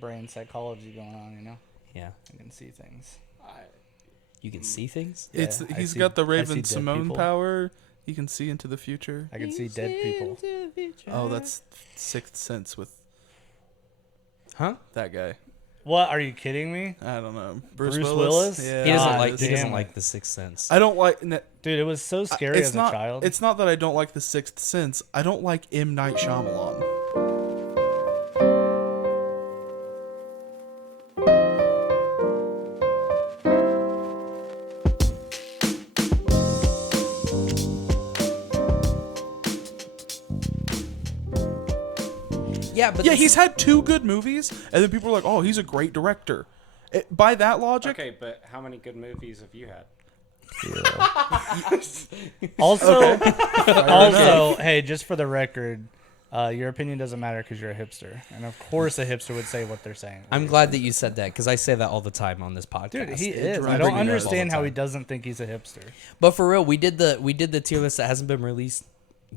brain psychology going on, you know? Yeah. I can see things. You can see things? Yeah, He's got the I see Raven dead Simone people. power. He can see into the future. I can see dead people. Oh, that's Sixth Sense with Huh? that guy. What? Are you kidding me? I don't know. Bruce Willis? Yeah, He doesn't God like damn it. the Sixth Sense. I don't like. Dude, it was so scary as a child. It's not that I don't like the Sixth Sense. I don't like M. Night Shyamalan. Yeah, but Yeah, he's had 2 good movies, and then people are like, "Oh, he's a great director." By that logic, Okay, but how many good movies have you had? Also, also, hey, just for the record, your opinion doesn't matter because you're a hipster, and of course, a hipster would say what they're saying. I'm glad that you said that because I say that all the time on this podcast. Dude, he It is. drives I don't me nuts understand all how the he doesn't think he's a hipster. But for real, we did the tier list that hasn't been released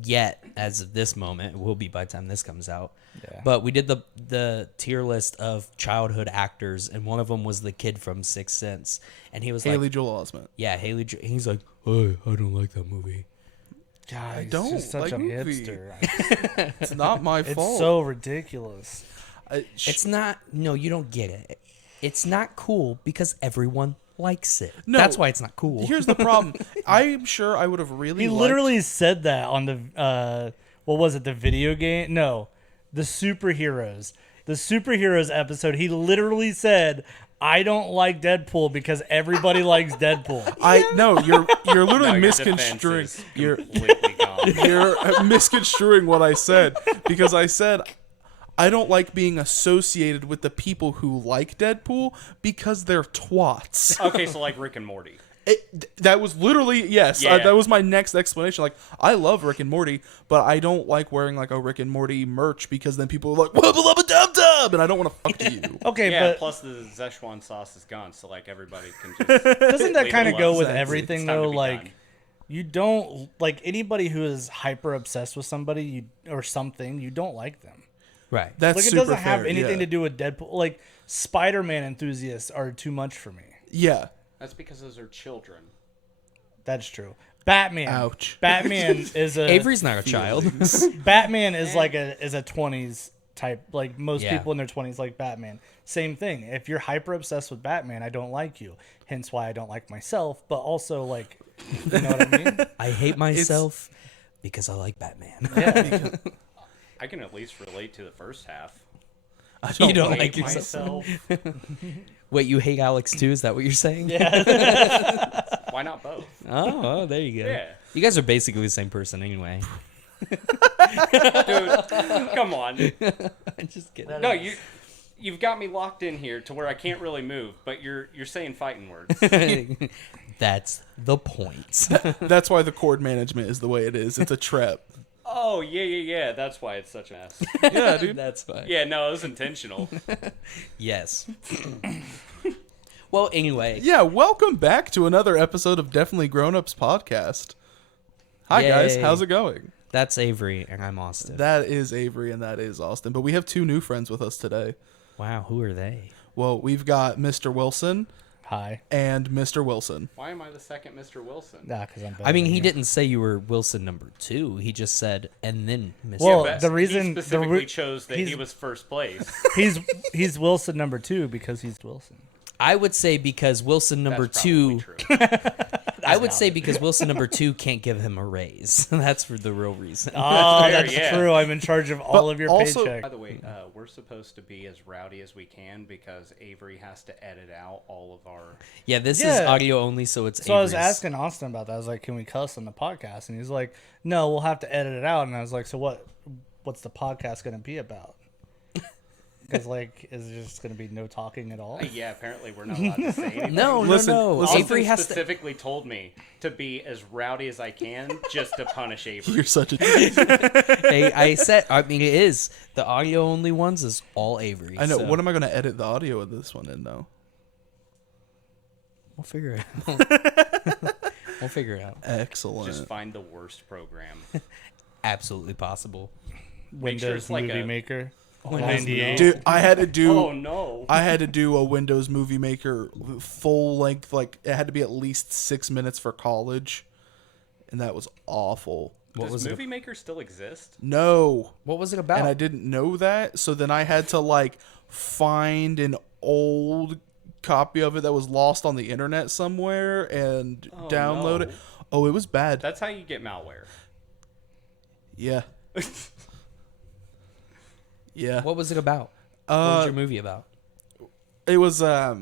yet as of this moment. It will be by the time this comes out. Yeah. But we did the tier list of childhood actors, and one of them was the kid from Sixth Sense, and he was Haley like, Joel Osment. yeah, he's like, oh, I don't like that movie. God, I he's don't just such like a movie. hipster. It's not my It's fault. so ridiculous. It's not. No, you don't get it. It's not cool because everyone likes it. No, That's why it's not cool. Here's the problem. I'm sure I would have really. He literally said that on the what was it? The video game? No, the superheroes. The superheroes episode. He literally said, "I don't like Deadpool because everybody likes Deadpool." No, you're literally No, your misconstruing. defense is You're completely gone. you're misconstruing what I said because I said I don't like being associated with the people who like Deadpool because they're twats. Okay, so like Rick and Morty. That was literally yes. Yeah. That was my next explanation. Like I love Rick and Morty, but I don't like wearing like a Rick and Morty merch because then people are like wubba lubba dub dub, and I don't want to fuck to you. Okay, Yeah, but plus the Szechuan sauce is gone, so like everybody can just. doesn't that leave kind it of go alone. with Exactly. everything It's time to though? be Like, done. you don't like anybody who is hyper obsessed with somebody or something. You don't like them. right. That's Like it super doesn't have fair, anything yeah. to do with Deadpool. Like Spider-Man enthusiasts are too much for me. Yeah. That's because those are children. That's true. Batman. Ouch. Batman is a Avery's not a child. Batman is like a 20s type. Like most Yeah. people in their 20s like Batman. Same thing. If you're hyper obsessed with Batman, I don't like you. Hence why I don't like myself. But also like, you know what I mean? I hate myself because I like Batman. Yeah. I can at least relate to the first half. You don't Hate like yourself. myself. Wait, you hate Alex too? Is that what you're saying? Yeah. Why not both? Oh, there you go. Yeah. You guys are basically the same person anyway. Dude, come on. I'm just kidding. No, you've got me locked in here to where I can't really move, but you're saying fighting words. That's the point. That's why the chord management is the way it is. It's a trap. Oh, yeah. That's why it's such an mess. Yeah, dude. That's fine. Yeah, no, it was intentional. Yes. Well, anyway. Yeah, welcome back to another episode of Definitely Grown Ups podcast. Hi guys, Yay. how's it going? That's Avery, and I'm Austin. That is Avery and that is Austin, but we have 2 new friends with us today. Wow, who are they? Well, we've got Mr. Wilson Hi. and Mr. Wilson. Why am I the second Mr. Wilson? Nah, because I'm better I mean, than he you. didn't say you were Wilson number 2. He just said, and then Mr. Well, But the reason- he the specifically re- chose that he he's- was first place. He's Wilson number 2 because he's Wilson. I would say because Wilson number That's 2. probably true. I would say because Wilson number 2 can't give him a raise. That's for the real reason. Oh, fair, that's yeah. true. I'm in charge of all of your also- paycheck. By the way, we're supposed to be as rowdy as we can because Avery has to edit out all of our. Yeah, this is Yeah. audio only, so it's So I was Avery's. asking Austin about that. I was like, "Can we cuss on the podcast?" And he's like, "No, we'll have to edit it out." And I was like, "So what's the podcast going to be about?" Because like, is there just going to be no talking at all? Yeah, apparently we're not allowed to say anything. No, Listen, no. listen. Avery Austin has to. specifically told me to be as rowdy as I can just to punish Avery. You're such a Hey, I said. I mean, it is the audio only ones is all Avery. I know. so What am I going to edit the audio of this one in though? We'll figure it out. We'll figure it out. Excellent. Just find the worst program. Absolutely possible. Make sure Windows it's like Movie a- Maker. Dude, I had to do. Oh no. I had to do a Windows Movie Maker full length. Like it had to be at least 6 minutes for college, and that was awful. Does Movie Maker still exist? No. What was it about? And I didn't know that, so then I had to like find an old copy of it that was lost on the internet somewhere and download it. Oh, it was bad. That's how you get malware. Yeah. Yeah. What was it about? What was your movie about? It was I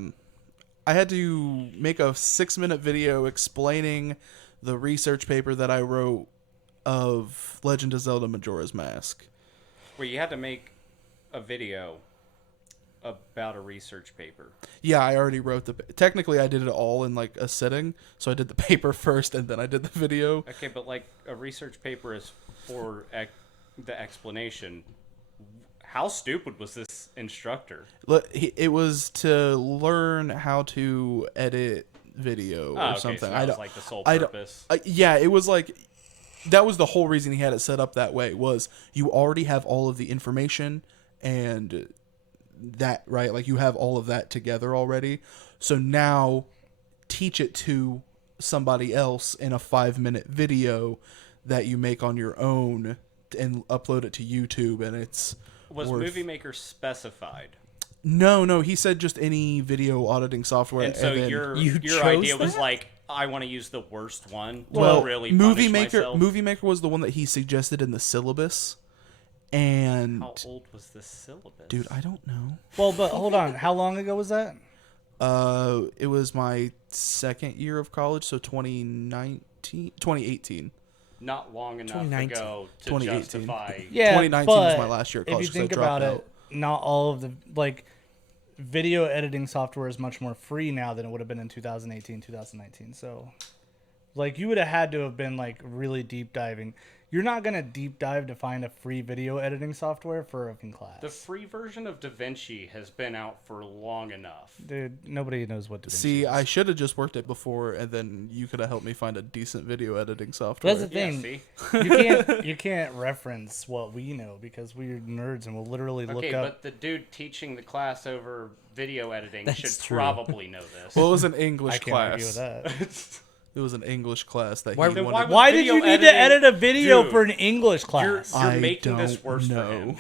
had to make a 6-minute video explaining the research paper that I wrote of Legend of Zelda Majora's Mask. Where you had to make a video about a research paper. Yeah, I already wrote technically I did it all in like a sitting, so I did the paper first and then I did the video. Okay, but like a research paper is for the explanation. How stupid was this instructor? It was to learn how to edit video or okay, something. So that was like the sole I purpose. Yeah, it was like that was the whole reason he had it set up that way, was you already have all of the information and that, right? Like you have all of that together already. So now teach it to somebody else in a 5-minute video that you make on your own and upload it to YouTube, and it's Was Movie Maker specified? No, he said just any video auditing software. And so then your chose idea was that? like, I want to use the worst one to well, really Movie punish Maker myself. Movie Maker was the one that he suggested in the syllabus. And How old was this syllabus? dude, I don't know. Well, but hold on. How long ago was that? It was my second year of college, so 2018. Not long enough 2019. ago to 2018. justify. Yeah, 2019 but was my last year of college. If you think 'cause I dropped about out. it, not all of the video editing software is much more free now than it would have been in 2018, 2019. So, you would have had to have been really deep diving. You're not gonna deep dive to find a free video editing software for a class. The free version of DaVinci has been out for long enough. Dude, nobody knows what to do. See, I should have just worked it before, and then you could have helped me find a decent video editing software. That's the thing. see? You can't reference what we know because we're nerds and we'll literally look Okay, up. but the dude teaching the class over video editing That's should true. probably know this. Well, it was an I English can't argue with class. that. It was an English class that Why- he then wanted. was Why did video you need to editing- edit a video Dude, for an English class? You're I making this don't worse for know. him.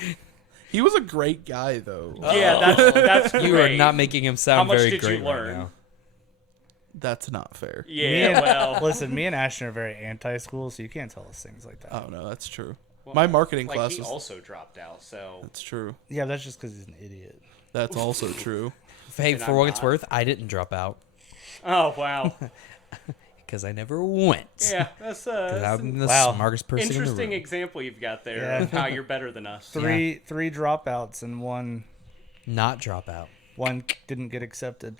He was a great guy, though. Yeah, that's great. You are not making him sound How much very did you great right learn? now. That's not fair. Me Yeah, and- well, listen, me and Ashton are very anti-school, so you can't tell us things like that. Oh no, that's true. well, My marketing like class he was. also dropped out, so That's true. Yeah, that's just because he's an idiot. That's also true. Hey, And for I'm what it's not. worth, I didn't drop out oh wow, because I never went. yeah, that's 'Cause I'm the Wow. smartest person in the interesting room. example you've got there Yeah. of how you're better than us. Three dropouts and Not drop out. one didn't get accepted.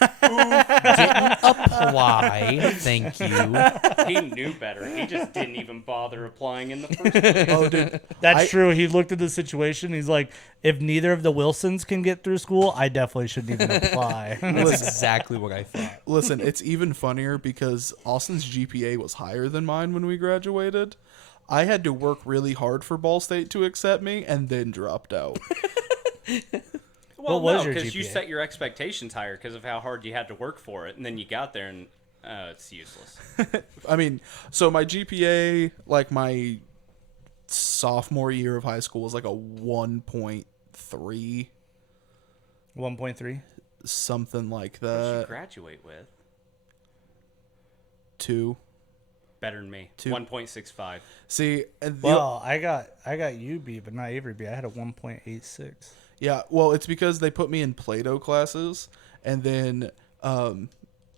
Didn't apply. Thank you. He knew better. He just didn't even bother applying in the first place. Oh, dude. That's true. He looked at the situation. He's like, if neither of the Wilsons can get through school, I definitely shouldn't even apply. That's exactly what I thought. Listen, it's even funnier because Austin's GPA was higher than mine when we graduated. I had to work really hard for Ball State to accept me, and then dropped out. Well, What was no, your because you GPA? set your expectations higher because of how hard you had to work for it, and then you got there and it's useless. I mean, so my GPA, like my sophomore year of high school, was like a 1.3, 1.3. something like What did you that. graduate with? 2. Better than me. Two. 1.65. See, and Well, I got UB, but not Avery B. I had a 1.86. yeah, well, it's because they put me in Play-Doh classes, and then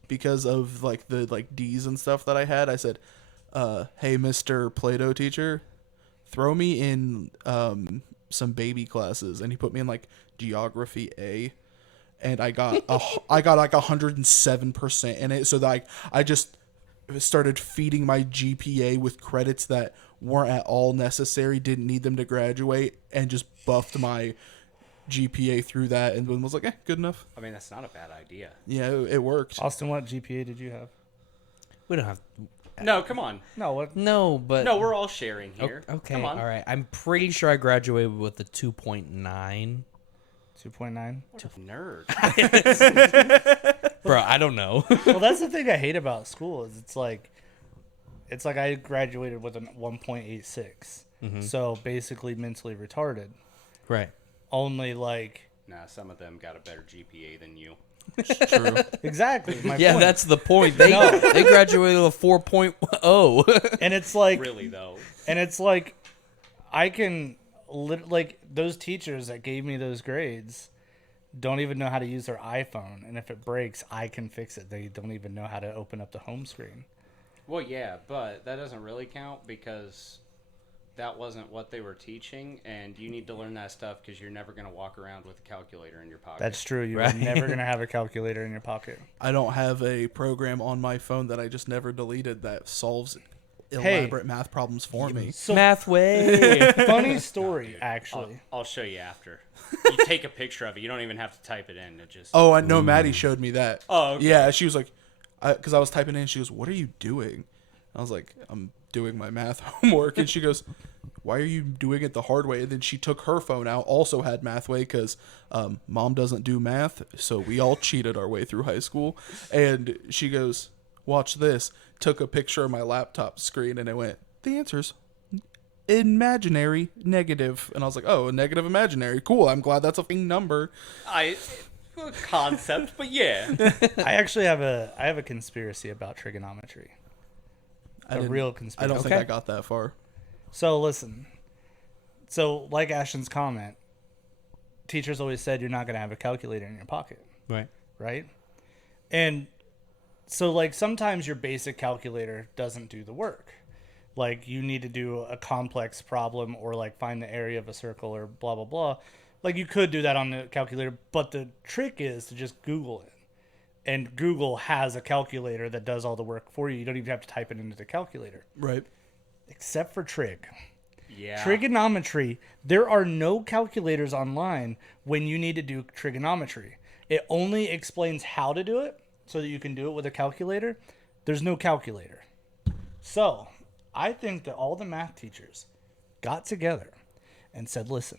because of the D's and stuff that I had, I said, "Hey, Mr. Play-Doh teacher, throw me in some baby classes," and he put me in geography A, and I got I got 107% in it. So that I just started feeding my GPA with credits that weren't at all necessary, didn't need them to graduate, and just buffed my GPA through that, and then was like, good enough. I mean, that's not a bad idea. Yeah, it worked. Austin, what GPA did you have? We don't have. No, come on. No, what? No, but No, we're all sharing here. okay, Come on. all right. I'm pretty sure I graduated with a 2.9. 2.9. What a nerd. Bro, I don't know. Well, that's the thing I hate about school is it's like I graduated with a 1.86. So basically mentally retarded. Right. Only like Nah, some of them got a better GPA than you. True. exactly my Yeah, point. that's the point. They graduated with a 4.0. And it's like Really, though. and it's like I can like those teachers that gave me those grades don't even know how to use their iPhone, and if it breaks, I can fix it. They don't even know how to open up the home screen. Well, yeah, but that doesn't really count because that wasn't what they were teaching, and you need to learn that stuff because you're never going to walk around with a calculator in your pocket. That's true. You're Right. never gonna have a calculator in your pocket. I don't have a program on my phone that I just never deleted that solves elaborate math problems for me. So Math way. funny story, actually. I'll show you after. You take a picture of it. You don't even have to type it in. It just. Oh, I know. Maddie showed me that. Oh, okay. Yeah, she was like, because I was typing in, she goes, "What are you doing?" I was like, "I'm doing my math homework," and she goes, "Why are you doing it the hard way?" And then she took her phone out, also had math way, because mom doesn't do math, so we all cheated our way through high school. And she goes, "Watch this." Took a picture of my laptop screen, and it went, "The answer's imaginary negative." And I was like, "Oh, a negative imaginary. Cool. I'm glad that's a thing number." Concept, but yeah. I actually have a conspiracy about trigonometry. I didn't- real I conspiracy. don't think Okay. I got that far. So listen. So like Ashton's comment, teachers always said you're not going to have a calculator in your pocket, Right. right? And so like sometimes your basic calculator doesn't do the work. Like you need to do a complex problem or like find the area of a circle or blah blah blah. Like you could do that on the calculator, but the trick is to just Google it. And Google has a calculator that does all the work for you. You don't even have to type it into the calculator. Right. Except for trig. Yeah. Trigonometry, there are no calculators online when you need to do trigonometry. It only explains how to do it so that you can do it with a calculator. There's no calculator. So, I think that all the math teachers got together and said, listen,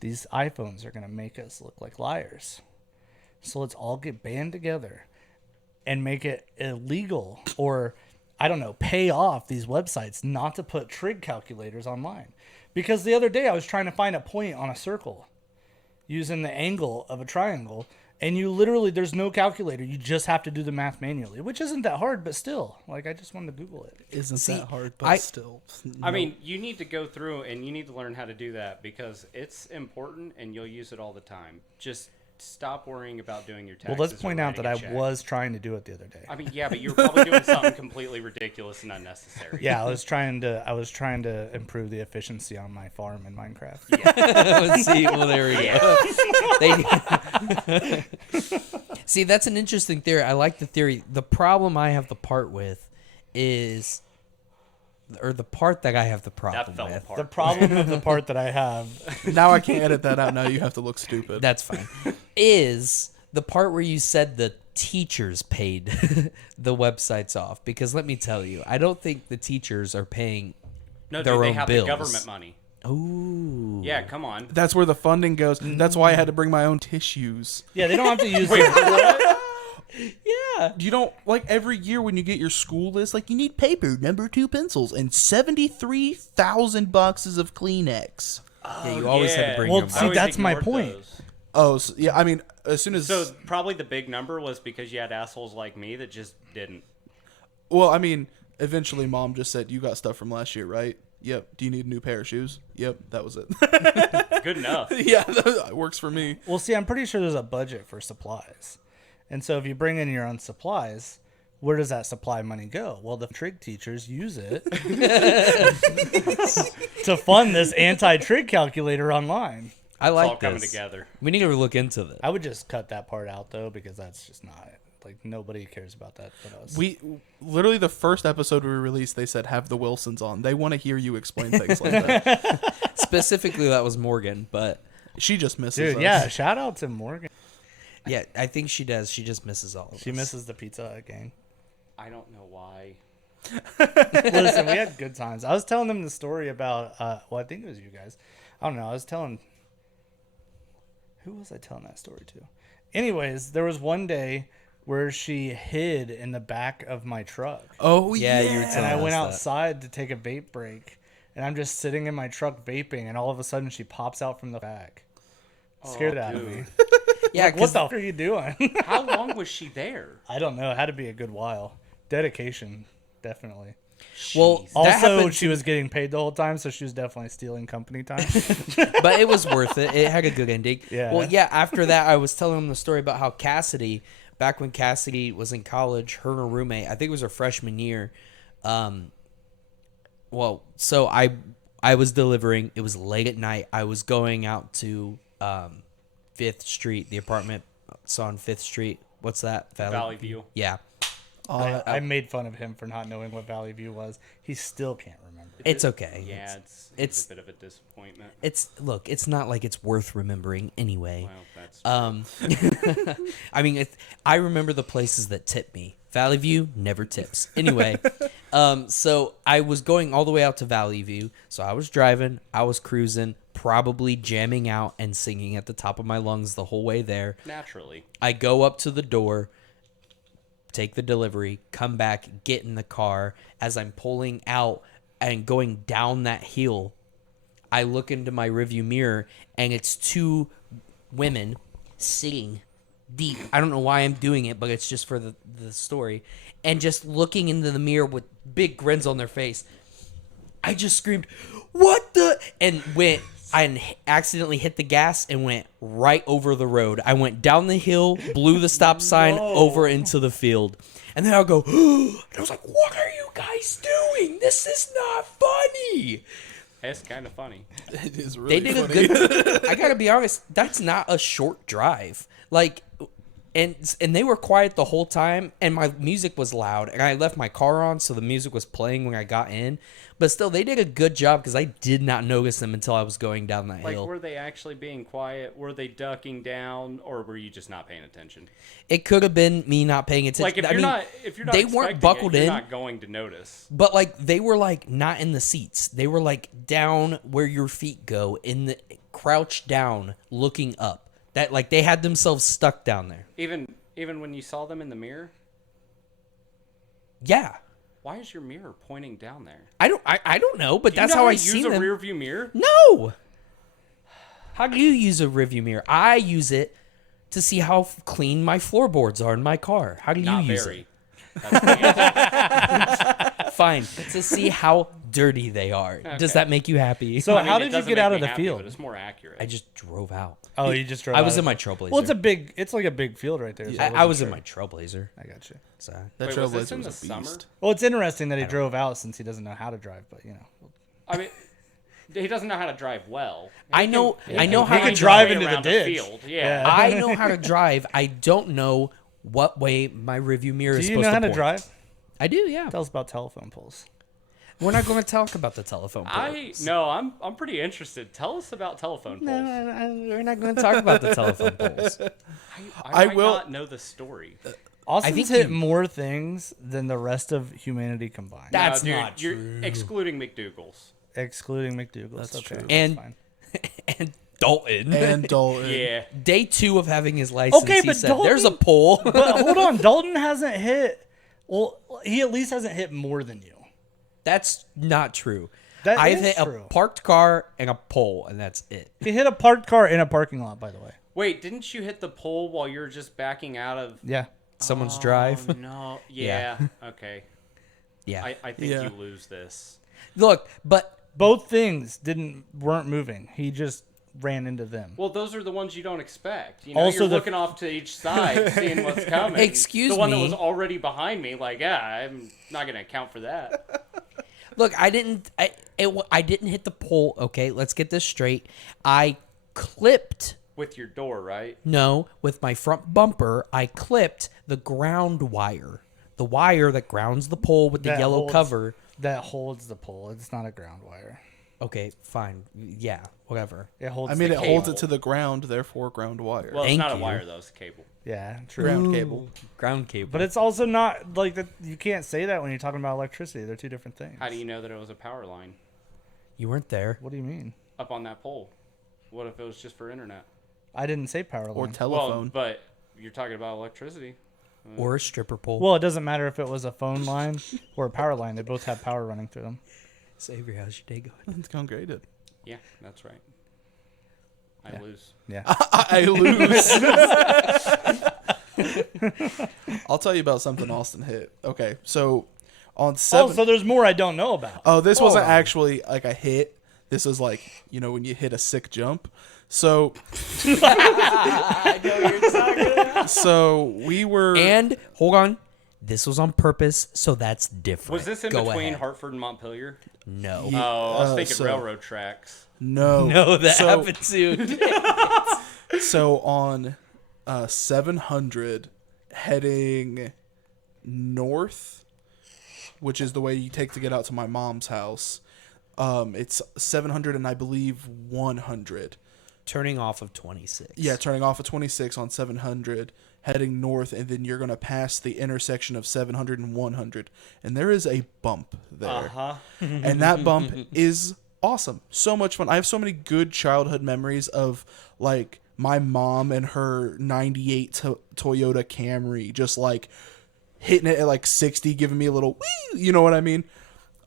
these iPhones are going to make us look like liars. So let's all get band together and make it illegal or, I don't know, pay off these websites not to put trig calculators online. Because the other day I was trying to find a point on a circle using the angle of a triangle, and you literally, there's no calculator. You just have to do the math manually, which isn't that hard, but still, like I just wanted to Google it. Isn't See, that hard, but I- still. I mean, you need to go through and you need to learn how to do that because it's important and you'll use it all the time. Just stop worrying about doing your Well, taxes. let's or point out that writing I a check. was trying to do it the other day. I mean, yeah, but you were probably doing something completely ridiculous and unnecessary. Yeah, I was trying to improve the efficiency on my farm in Minecraft. See, well, there we go. See, that's an interesting theory. I like the theory. The problem I have the part with is, or the part that I have the problem That fell with. apart. The problem of the part that I have, Now I can't edit that out. Now you have to look stupid. That's fine. Is the part where you said the teachers paid the websites off? Because let me tell you, I don't think the teachers are paying No, their dude, they own have bills. the government money. Ooh. Yeah, come on. That's where the funding goes. That's why I had to bring my own tissues. yeah, they don't have to use. Yeah. You don't, like, every year when you get your school list, like, you need paper, number 2 pencils, and 73,000 boxes of Kleenex. Yeah, you always had to bring Well, your own. see, I always that's my ignored point. those. Oh, so, yeah, I mean, as soon as... So probably the big number was because you had assholes like me that just didn't. well, I mean, eventually Mom just said, you got stuff from last year, right? Yep. Do you need a new pair of shoes? Yep, that was it. Good enough. Yeah, that works for me. Well, see, I'm pretty sure there's a budget for supplies, and so if you bring in your own supplies, where does that supply money go? Well, the trig teachers use it to fund this anti-trig calculator online. I It's all like coming this. together. We need to look into this. I would just cut that part out though, because that's just not like nobody cares about that but us. We literally, the first episode we released, they said have the Wilsons on. They want to hear you explain things like that. Specifically, that was Morgan, but She just misses Dude, us. yeah, shout out to Morgan. yeah, I think she does. She just misses all of She us. misses the Pizza Hut gang. I don't know why. Listen, we had good times. I was telling them the story about, I think it was you guys. I don't know. Who was I telling that story to? Anyways, there was one day where she hid in the back of my truck. Oh, Yeah, yeah. you were And telling I us went that. outside to take a vape break. And I'm just sitting in my truck vaping. And all of a sudden, she pops out from the back. Scared it out of me. Yeah, Like, what 'cause the f are you doing? How long was she there? I don't know. It had to be a good while. Dedication, definitely. well, that Also, happened she was getting paid the whole time, so she was definitely stealing company time. but it was worth it. It had a good ending. Yeah. Well, yeah, after that, I was telling him the story about how Cassidy, back when Cassidy was in college, her and her roommate, I think it was her freshman year. So I was delivering. It was late at night. I was going out to 5th Street, the apartment. It's on 5th Street. What's that? Valley View. Yeah. I made fun of him for not knowing what Valley View was. He still can't remember. It's okay. Yeah, It's it's a bit of a disappointment. it's not like it's worth remembering anyway. Well, that's I mean, I remember the places that tip me. Valley View never tips. Anyway, so I was going all the way out to Valley View. So I was driving, I was cruising, probably jamming out and singing at the top of my lungs the whole way there. naturally. I go up to the door, take the delivery, come back, get in the car. As I'm pulling out and going down that hill, I look into my rearview mirror and it's two women sitting deep. I don't know why I'm doing it, but it's just for the story. And just looking into the mirror with big grins on their face. I just screamed, "What the?" And went. I accidentally hit the gas and went right over the road. I went down the hill, blew the stop sign over into the field. And then I'll go, and I was like, "What are you guys doing? This is not funny." It's kind of funny. It is really They did funny. a good. I gotta be honest. That's not a short drive. Like, and they were quiet the whole time, and my music was loud, and I left my car on, so the music was playing when I got in. But still, they did a good job because I did not notice them until I was going down that Like, hill. were they actually being quiet? Were they ducking down, or were you just not paying attention? It could have been me not paying attention. Like, if you're not they weren't expecting buckled it, in. you're not going to notice. But like they were like not in the seats. They were like down where your feet go, in the crouched down, looking up. That like they had themselves stuck down there. Even when you saw them in the mirror, Yeah. why is your mirror pointing down there? I don't know, but Do you that's know how I to see use a them. rear view mirror. No. How do you use a rearview mirror? I use it to see how clean my floorboards are in my car. How do Not you use very. That's the answer. it? Fine. To see how dirty they are. Does that make you happy? So I mean, how it did you doesn't get make out me of the happy, field? But it's more accurate. I just drove out. Oh, you just drove. I out was of in my it. Trailblazer. Well, it's like a big field right there. So I was in my wasn't Trailblazer. sure. I got you. So That Wait, was this Trailblazer in was the a summer? beast. Well, it's interesting that he drove out since he doesn't know how to drive, but you know. I mean, he doesn't know how to drive well. I know how He to could drive drive way into the around a ditch. field. Yeah. I know how to drive. I don't know what way my rearview mirror Do is you supposed know how to to point. drive? I do, yeah. Tell us about telephone poles. We're not going to talk about the telephone poles. I'm pretty interested. Tell us about telephone poles. We're not going to talk about the telephone poles. I will- might not know the story. Austin's think hit you- more things than the rest of humanity combined, That's No, dude, not you're true. excluding McDougal's. excluding McDougal's. That's okay, true. And- that's fine. And Dalton. And Dalton. Yeah. Day 2 of having his license, Okay, he but said, Dalton- there's a pole. But hold on, Dalton hasn't hit. Well, he at least hasn't hit more than you. That's not true. That I've is hit true. a parked car and a pole, and that's it. He hit a parked car in a parking lot, by the way. Wait, didn't you hit the pole while you were just backing out of Yeah. Someone's drive. Oh, no. Yeah. Okay. Yeah. I think Yeah. you lose this. Look, but Both things weren't moving. He just ran into them. Well, those are the ones you don't expect. You know, Also you're the- looking off to each side, seeing what's coming. Excuse the one me. that was already behind me, like, yeah, I'm not going to account for that. look, I didn't hit the pole. Okay, let's get this straight. I clipped. With your door, right? No, with my front bumper, I clipped the ground wire. The wire that grounds the pole with the That yellow holds- cover. That holds the pole. It's not a ground wire. Okay, fine. Yeah, whatever. It holds. I mean, the it holds it cable. to the ground, therefore ground wire. Well, it's Thank not a you. wire though; it's a cable. Yeah, true. Ground cable. Ground cable. But it's also not like that. You can't say that when you're talking about electricity. They're two different things. How do you know that it was a power line You weren't there. What do you mean? up on that pole? What if it was just for internet? I didn't say power Or line. telephone. Well, but you're talking about electricity. Or a stripper pole. Well, it doesn't matter if it was a phone line or a power line. They both have power running through them. Avery, how's your day going? It's going great. Yeah, that's right. I Yeah. lose. Yeah. I lose. I'll tell you about something Austin hit. Okay, so on Oh, so there's more I don't know about. Oh, this Hold wasn't on. actually like a hit. This was like, when you hit a sick jump. So I know what you're talking about. so we were And, hold on. This was on purpose, so that's different. Was this in Go between ahead. Hartford and Montpelier? No. Yeah. Oh, I was thinking so- railroad tracks. no No, that so, happened soon. So on 700 heading north, which is the way you take to get out to my mom's house. It's 700 and I believe 100. Turning off of 26. Yeah, turning off of 26 on 700, heading north, and then you're going to pass the intersection of 700 and 100. And there is a bump there. And that bump is awesome. So much fun. I have so many good childhood memories of, like, my mom and her 98 Toyota Camry just, like, hitting it at, like, 60, giving me a little wee, you know what I mean?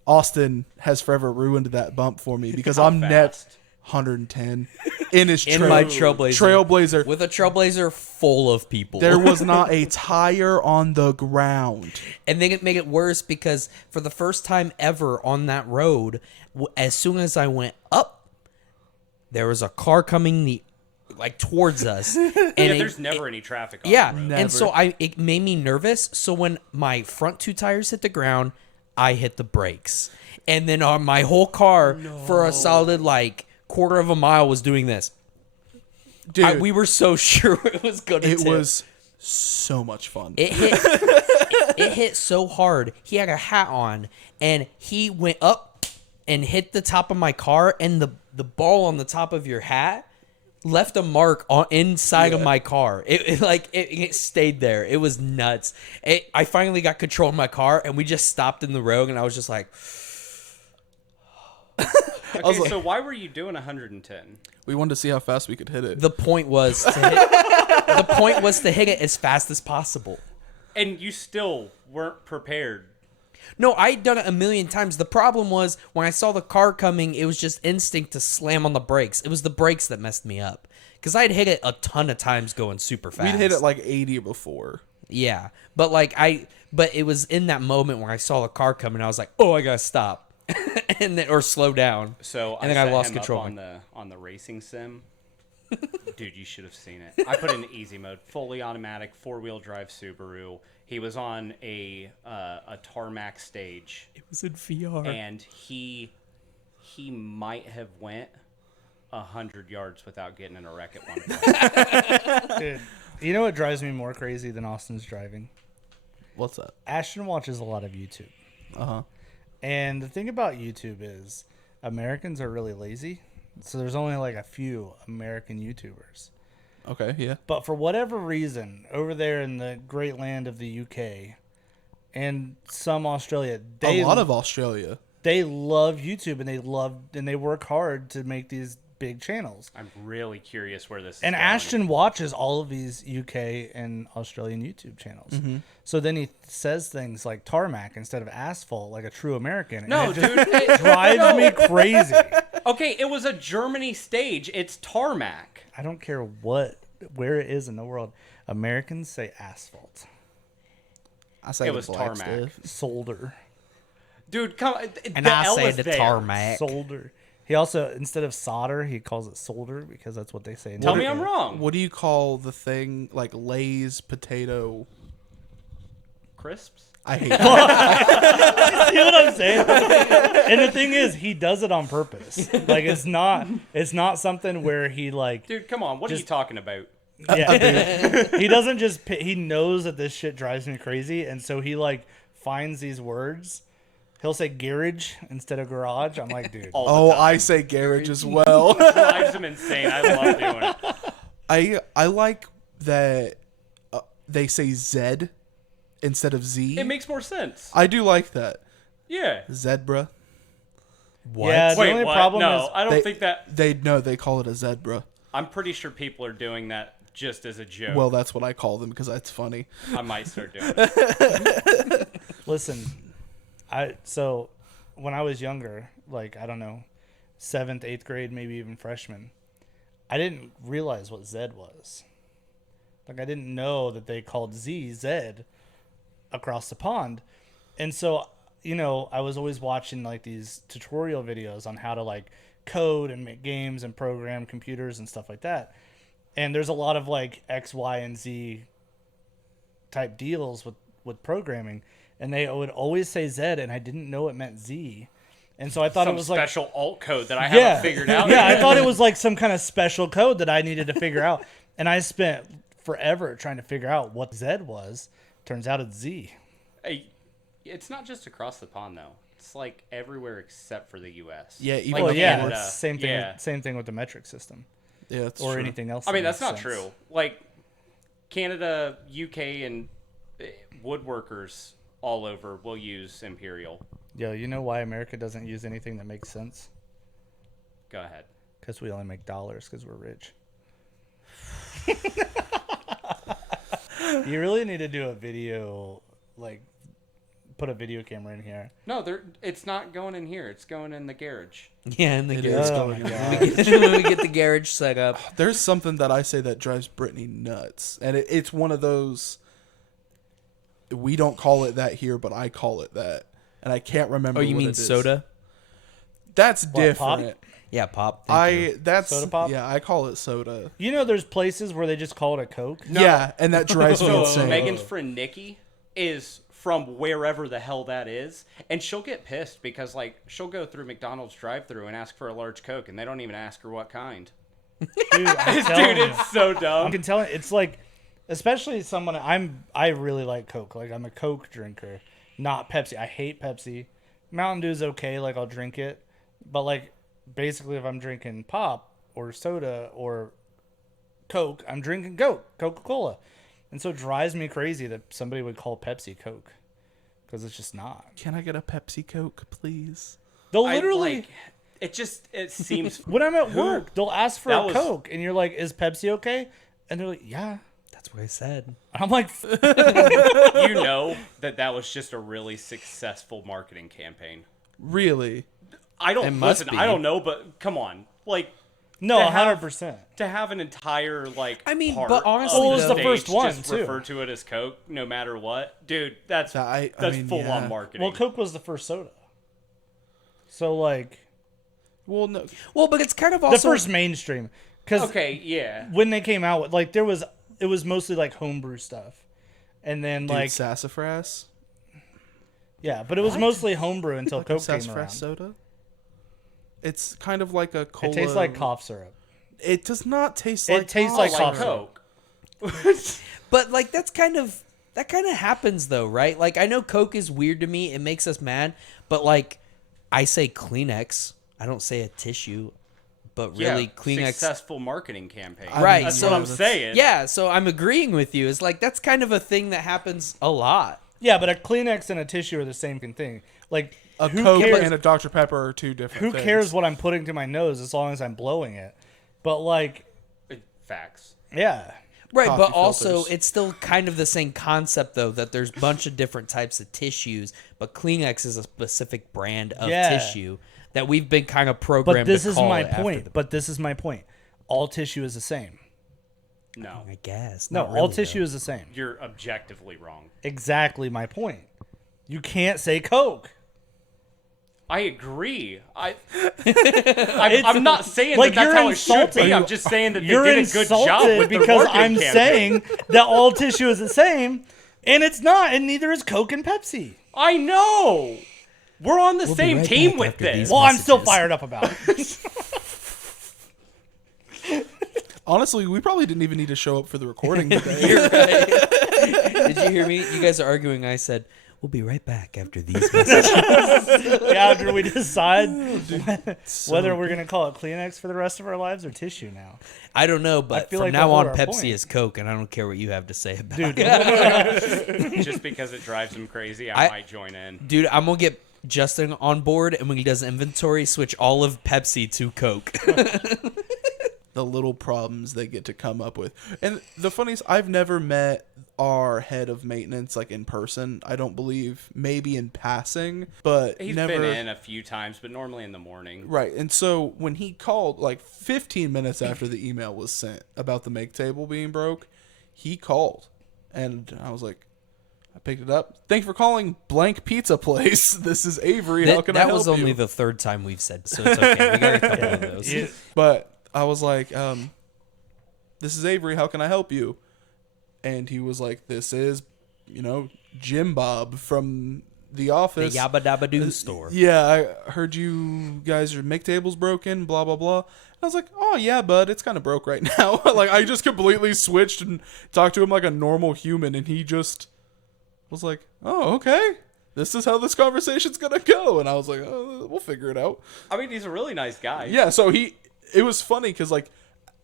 Austin has forever ruined that bump for me because How I'm net fast? 110 in his In my Trailblazer. Trailblazer. With a Trailblazer full of people. There was not a tire on the ground. And they make it worse because for the first time ever on that road, as soon as I went up, there was a car coming towards us. And Yeah, there's never any traffic on yeah, the road. Never. and so it made me nervous. So when my front two tires hit the ground, I hit the brakes, and then my whole car for a solid quarter of a mile was doing this. Dude, We were so sure it was going to. it was so much fun. It hit. It hit so hard. He had a hat on, and he went up and hit the top of my car, and the ball on the top of your hat left a mark on inside of my car. It stayed there. It was nuts. I finally got control of my car, and we just stopped in the road, and I was just like, Okay, so why were you doing 110? We wanted to see how fast we could hit it. the point was to hit it as fast as possible. And you still weren't prepared. No, I'd done it a million times. The problem was when I saw the car coming, it was just instinct to slam on the brakes. It was the brakes that messed me up. Because I'd hit it a ton of times going super fast. We'd hit it like 80 before. Yeah. But but it was in that moment when I saw the car coming, I was like, oh, I gotta stop. And then, or slow down. So And then I set lost him control. up on the racing sim. Dude, you should have seen it. I put it in easy mode, fully automatic, 4-wheel drive Subaru. He was on a tarmac stage, It was in VR. and he might have went 100 yards without getting in a wreck at one point. Dude, you know what drives me more crazy than Austin's driving? What's that? Ashton watches a lot of YouTube. Uh-huh. And the thing about YouTube is Americans are really lazy. So there's only like a few American YouTubers. Okay, yeah. But for whatever reason, over there in the great land of the UK and some Australia, A lot of Australia. they love YouTube and they work hard to make these big channels. I'm really curious where this is And going. Ashton watches all of these UK and Australian YouTube channels. So then he says things like tarmac instead of asphalt, like a true American. No, and it just dude. it- drives me crazy. Okay, it was a Germany stage. It's tarmac. I don't care where it is in the world. Americans say asphalt. I say It the was black tarmac. stuff. Solder. Dude, come. And the I L say was the there. tarmac. Solder. He also, instead of solder, he calls it solder because that's what they say. in Tell me UK. I'm wrong. What do you call the thing like Lay's potato? Crisps? I hate that. See what I'm saying? And the thing is, he does it on purpose. Like it's not something where he like, Dude, come on. What are you Just- talking about? yeah, he doesn't he knows that this shit drives me crazy, and so he like finds these words He'll say garage instead of garage. I'm like, dude. All the time. I say garage as well. Drives him insane. I love doing it. I like that they say Z instead of Z. It makes more sense. I do like that. Yeah. Zebra. What? Yeah, the Wait, only what? problem No, is I don't think that. They call it a zebra. I'm pretty sure people are doing that just as a joke. Well, that's what I call them because that's funny. I might start doing it. listen. So when I was younger, like I don't know, 7th, 8th grade, maybe even freshman, I didn't realize what Z was. Like I didn't know that they called Z across the pond, and so I was always watching like these tutorial videos on how to like code and make games and program computers and stuff like that. And there's a lot of like X, Y, and Z type deals with programming, and they would always say Z, and I didn't know it meant Z. And so I thought Some it was special like alt code that I haven't figured out. Yeah, yet. I thought it was like some kind of special code that I needed to figure out. And I spent forever trying to figure out what Z was. Turns out it's Z. Hey, it's not just across the pond though. It's like everywhere except for the U.S. Yeah, even Like Well, yeah, Canada. it's same thing. Yeah. Same thing with the metric system Yeah, that's or true. anything else. I mean, that that's not makes sense. true. Like Canada, UK, and woodworkers all over will use Imperial. Yo, you know why America doesn't use anything that makes sense? Go ahead. Because we only make dollars because we're rich. You really need to do a video, like, put a video camera in here. No, it's not going in here. It's going in the garage. Yeah, in the It garage. is Oh going my in. God. When we get the garage set up. There's something that I say that drives Brittany nuts, and it's one of those. We don't call it that here, but I call it that, and I can't remember. Oh, you what mean it is. soda? That's What, pop? different. Yeah, pop. Thank you. That's Soda pop? yeah. I call it soda. You know, there's places where they just call it a Coke. Yeah, and that drives me So insane. Megan's friend Nikki is from wherever the hell that is, and she'll get pissed because like she'll go through McDonald's drive-through and ask for a large Coke, and they don't even ask her what kind. Dude, I'm telling Dude, you. it's so I dumb. can tell it's like, especially someone I really like Coke. Like I'm a Coke drinker, not Pepsi. I hate Pepsi. Mountain Dew's okay. Like I'll drink it, but like basically if I'm drinking pop or soda or Coke, I'm drinking Coca-Cola, and so it drives me crazy that somebody would call Pepsi Coke because it's just not. Can I get a Pepsi Coke, please? They'll I, literally. like, it seems When I'm at work, they'll ask for That a was- Coke, and you're like, "Is Pepsi okay?" And they're like, "Yeah." That's what I said. I'm like, you know that was just a really successful marketing campaign. Really? I It don't must listen. be. I don't know, but come on, like "No, To have- 100%." to have an entire like. I mean, part but honestly, of Well, it was the stage first one, just too. refer to it as Coke, no matter what, dude. That's I that's mean, full yeah. on marketing. Well, Coke was the first soda, so like Well, no. Well, but it's kind of the also first mainstream. Because okay, yeah. when they came out, with, like it was mostly like homebrew stuff, and then Dude, like sassafras. yeah, but it was mostly homebrew until Like Coke came around. sassafras soda. It's kind of like a cola. It tastes like cough syrup. It does not taste It like. tastes Oh, like like cough syrup. Coke. But like that kind of happens though, right? Like I know Coke is weird to me; it makes us mad. But like, I say Kleenex. I don't say a tissue, but really Yeah, Kleenex. successful marketing campaign. Right, That's so what I'm that's- saying. Yeah, so I'm agreeing with you. It's like that's kind of a thing that happens a lot. Yeah, but a Kleenex and a tissue are the same thing. Like A who Coke cares? and a Dr Pepper are two different. Who things. cares what I'm putting to my nose as long as I'm blowing it? But like, Facts. yeah. Right, Coffee but also filters. it's still kind of the same concept though that there's a bunch of different types of tissues, but Kleenex is a specific brand of Yeah. tissue that we've been kind of programmed But this to is call my it after point. the- But this is my point. All tissue is the same. No, I guess. No, not all really, tissue though. is the same. you're objectively wrong. Exactly my point. You can't say Coke. I agree. I'm not saying like, that that's you're how it should insulted. be. I'm just saying that they You're did a good job insulted with their because marketing I'm campaign. saying that all tissue is the same, and it's not, and neither is Coke and Pepsi. I know. We're on the We'll be same right team back with after this. these- Well, I'm still messages. fired up about it. Honestly, we probably didn't even need to show up for the recording today. You're right. Did you hear me? You guys are arguing. I said, We'll be right back after these messages. After we decide whether we're gonna call it Kleenex for the rest of our lives or tissue now. I don't know, but feel from like now we'll on, hold our Pepsi point. is Coke, and I don't care what you have to say about Dude, it. Just because it drives him crazy, I might join in. Dude, I'm going to get Justin on board, and when he does inventory, switch all of Pepsi to Coke. The little problems they get to come up with. And the funniest, I've never met our head of maintenance like in person. I don't believe, maybe in passing, but He's never been in a few times, but normally in the morning. Right. And so when he called like 15 minutes after the email was sent about the make table being broke, he called and I was like, I picked it up. Thank you for calling blank pizza place. This is Avery. How can I help you? That was only the third time we've said, so it's okay. We got a couple of those. But I was like, this is Avery. How can I help you? And he was like, this is, Jim Bob from the office. The Yabba Dabba Doo store. Yeah, I heard you guys, your make table's broken, blah, blah, blah. And I was like, oh, yeah, bud, it's kind of broke right now. Like, I just completely switched and talked to him like a normal human, and he just was like, oh, okay. This is how this conversation's going to go. And I was like, oh, we'll figure it out. I mean, he's a really nice guy. Yeah, so it was funny because, like,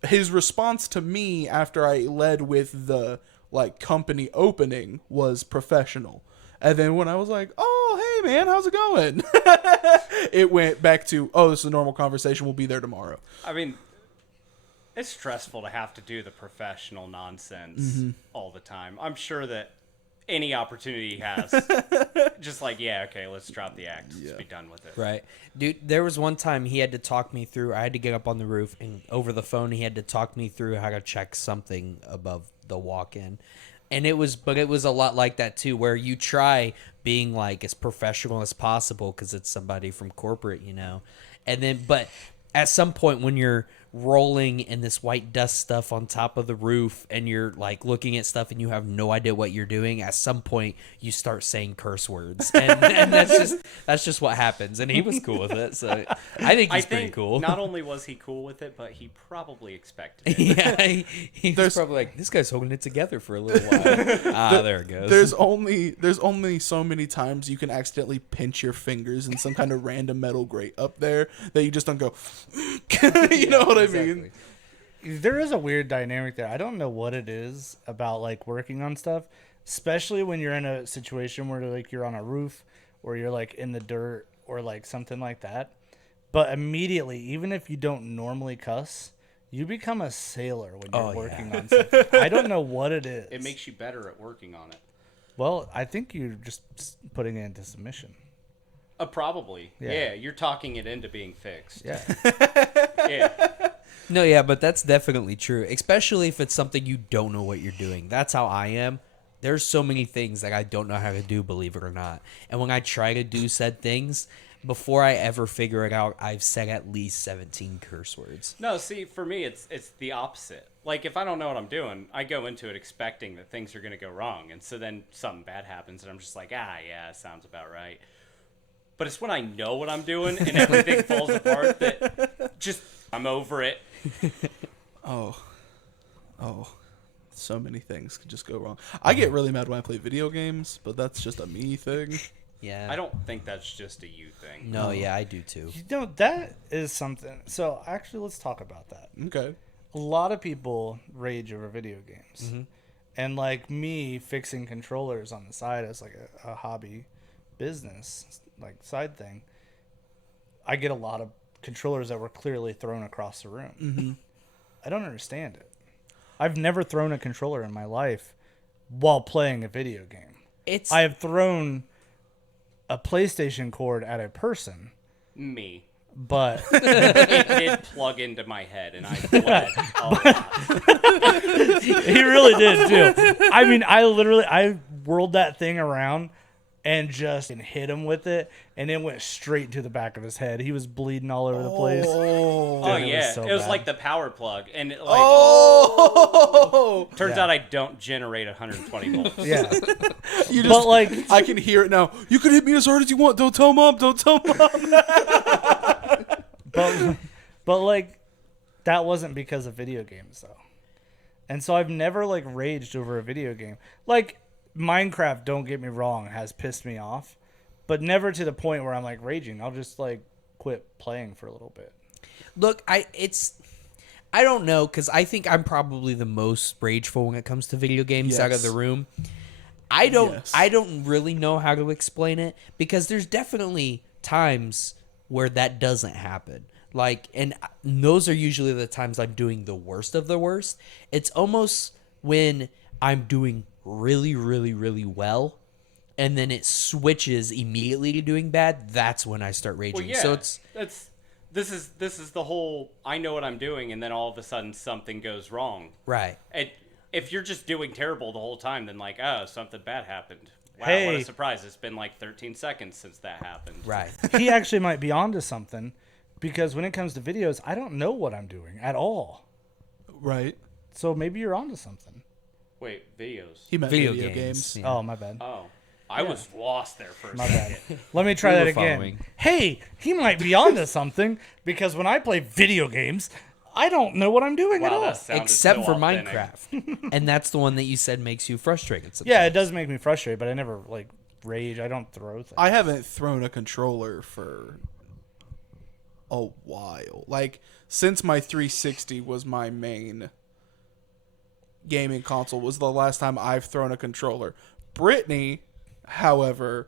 his response to me after I led with the, like, company opening was professional. And then when I was like, oh, hey, man, how's it going? It went back to, oh, this is a normal conversation. We'll be there tomorrow. I mean, it's stressful to have to do the professional nonsense all the time. I'm sure that any opportunity he has, just like, yeah, okay, let's drop the act. Let's be done with it. Right. Dude, there was one time he had to talk me through. I had to get up on the roof, and over the phone, he had to talk me through how to check something above the walk-in. And it was a lot like that, too, where you try being, like, as professional as possible because it's somebody from corporate, And then, but at some point when you're rolling in this white dust stuff on top of the roof and you're like looking at stuff and you have no idea what you're doing, at some point you start saying curse words and that's just what happens. And he was cool with it, so I think he's pretty cool. Not only was he cool with it, but he probably expected it. Yeah, he was probably like, this guy's holding it together for a little while. There it goes. There's only so many times you can accidentally pinch your fingers in some kind of random metal grate up there that you just don't go, you know what I mean? There is a weird dynamic there. I don't know what it is about like working on stuff, especially when you're in a situation where like you're on a roof or you're like in the dirt or like something like that. But immediately, even if you don't normally cuss, you become a sailor when you're working on something. I don't know what it is. It makes you better at working on it. Well, I think you're just putting it into submission. Probably. Yeah, you're talking it into being fixed. Yeah. Yeah. No, yeah, but that's definitely true, especially if it's something you don't know what you're doing. That's how I am. There's so many things that I don't know how to do, believe it or not. And when I try to do said things, before I ever figure it out, I've said at least 17 curse words. No, see, for me, it's the opposite. Like, if I don't know what I'm doing, I go into it expecting that things are going to go wrong. And so then something bad happens, and I'm just like, yeah, sounds about right. But it's when I know what I'm doing and everything falls apart that just, I'm over it. Oh, so many things could just go wrong. I get really mad when I play video games, but that's just a me thing. Yeah. I don't think that's just a you thing. No, yeah, I do too. That is something. So actually, let's talk about that. Okay. A lot of people rage over video games. Mm-hmm. And like me fixing controllers on the side as like a hobby business, like side thing, I get a lot of controllers that were clearly thrown across the room. Mm-hmm. I don't understand it. I've never thrown a controller in my life while playing a video game. I have thrown a PlayStation cord at a person. Me. But it did plug into my head, and I bled a lot. He really did too. I mean, I whirled that thing around and just hit him with it, and it went straight to the back of his head. He was bleeding all over the place. Oh Dude, yeah, it was it was bad. like the power plug, and it, Oh! turns out I don't generate 120 volts. Yeah, You just, but like, I can hear it now. You can hit me as hard as you want. Don't tell mom. Don't tell mom. but like, that wasn't because of video games though, and so I've never like raged over a video game. Like Minecraft, don't get me wrong, has pissed me off, but never to the point where I'm like raging. I'll just like quit playing for a little bit. Look, I don't know, because I think I'm probably the most rageful when it comes to video games out of the room. I don't really know how to explain it, because there's definitely times where that doesn't happen. Like, and those are usually the times I'm doing the worst of the worst. It's almost when I'm doing really, really, really well, and then it switches immediately to doing bad. That's when I start raging. Well, yeah, So it's this is the whole I know what I'm doing, and then all of a sudden something goes wrong. right. If you're just doing terrible the whole time, then like, oh, something bad happened. Wow, what Hey. a surprise. It's been like 13 seconds since that happened. Right. He actually might be onto something, because when it comes to videos, I don't know what I'm doing at all. Right. So maybe you're onto something. Wait, videos. He meant Video video, games. games. Yeah. Oh, my bad. Oh, I was lost there for a My second. bad. Let me try We that were again. following. Hey, he might be onto something, because when I play video games, I don't know what I'm doing at Wow, all. that sounded Except so for authentic. Minecraft. And that's the one that you said makes you frustrated sometimes. Yeah, it does make me frustrated, but I never like rage. I don't throw things. I haven't thrown a controller for a while. Like, since my 360 was my main gaming console, was the last time I've thrown a controller. Brittany, however,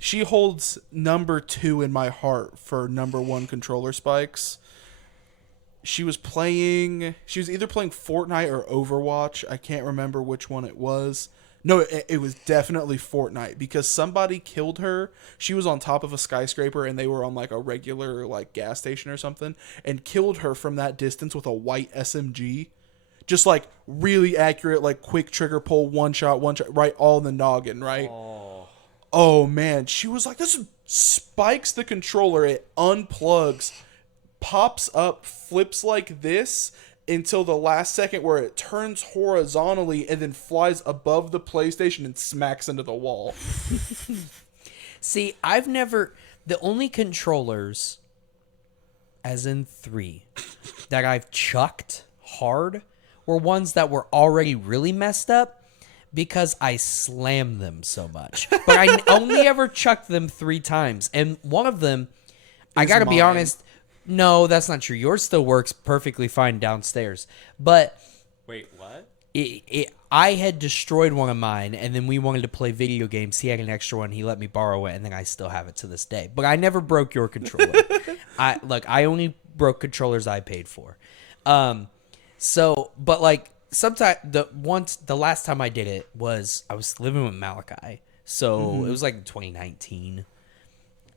she holds number 2 in my heart for number 1 controller spikes. She was either playing Fortnite or Overwatch. I can't remember which one it was. No, it was definitely Fortnite, because somebody killed her. She was on top of a skyscraper, and they were on like a regular like gas station or something, and killed her from that distance with a white SMG. Just like really accurate, like quick trigger pull, one shot, right, all in the noggin, right? Oh man, she was like, this spikes the controller, it unplugs, pops up, flips like this until the last second, where it turns horizontally and then flies above the PlayStation and smacks into the wall. See, the only controllers, as in 3, that I've chucked hard were ones that were already really messed up, because I slammed them so much. But I only ever chucked them 3 times. And one of them, I gotta be honest, no, that's not true. Yours still works perfectly fine downstairs. But Wait, what? I had destroyed one of mine, and then we wanted to play video games. He had an extra one. He let me borrow it, and then I still have it to this day. But I never broke your controller. I only broke controllers I paid for. But like sometimes the last time I did it was I was living with Malachi, so it was like 2019,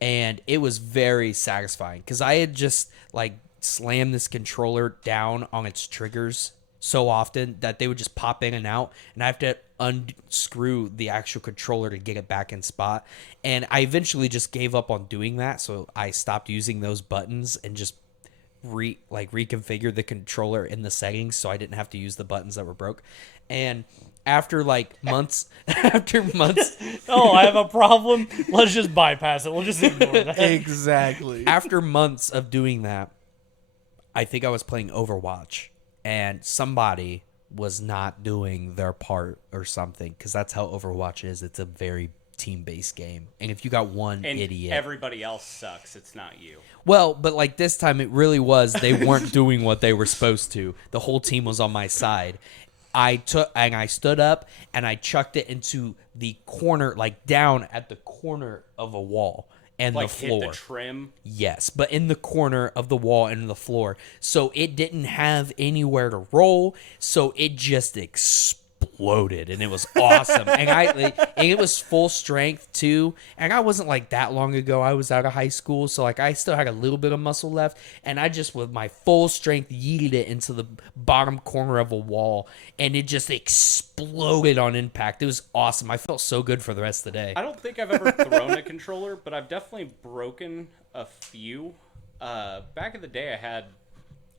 and it was very satisfying because I had just like slammed this controller down on its triggers so often that they would just pop in and out, and I have to unscrew the actual controller to get it back in spot. And I eventually just gave up on doing that, so I stopped using those buttons and just reconfigure the controller in the settings so I didn't have to use the buttons that were broke. And after like months Oh, I have a problem. Let's just bypass it. We'll just ignore that. Exactly. after months of doing that, I think I was playing Overwatch and somebody was not doing their part or something, because that's how Overwatch is. It's a very team-based game, and if you got one And idiot, everybody else sucks. It's not you. well, but like this time it really was, they weren't doing what they were supposed to. The whole team was on my side. I stood up and I chucked it into the corner, like down at the corner of a wall and Like the floor. hit the trim. Yes, but in the corner of the wall and the floor. So it didn't have anywhere to roll, so it just exploded, and it was awesome. And it was full strength too. And I wasn't like that long ago. I was out of high school, so like I still had a little bit of muscle left, and I just with my full strength yeeted it into the bottom corner of a wall, and it just exploded on impact. It was awesome. I felt so good for the rest of the day. I don't think I've ever thrown a controller, but I've definitely broken a few. Back in the day, I had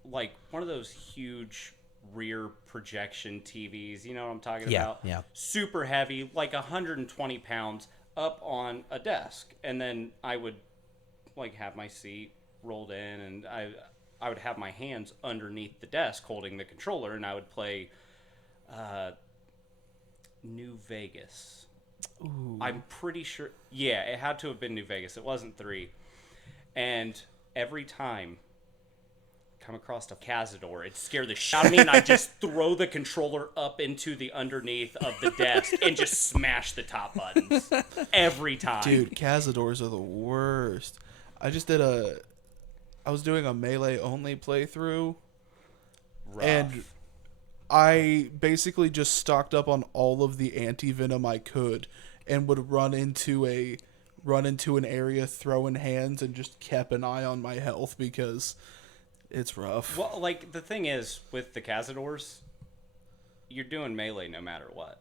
like one of those huge rear projection TVs. You know what I'm talking about? Yeah. Super heavy, like 120 pounds, up on a desk, and then I would like have my seat rolled in, and I would have my hands underneath the desk holding the controller, and I would play New Vegas. Ooh. I'm pretty sure. Yeah, it had to have been New Vegas. It wasn't 3. And every time I come across a Cazador, it scared the shit out of me, and I just throw the controller up into the underneath of the desk and just smash the top buttons every time. Dude, Cazadors are the worst. I was doing a melee only playthrough, Rough. and I basically just stocked up on all of the anti-venom I could and would run into an area throwing hands and just kept an eye on my health because it's rough. Well, like, the thing is, with the Cazadors, you're doing melee no matter what.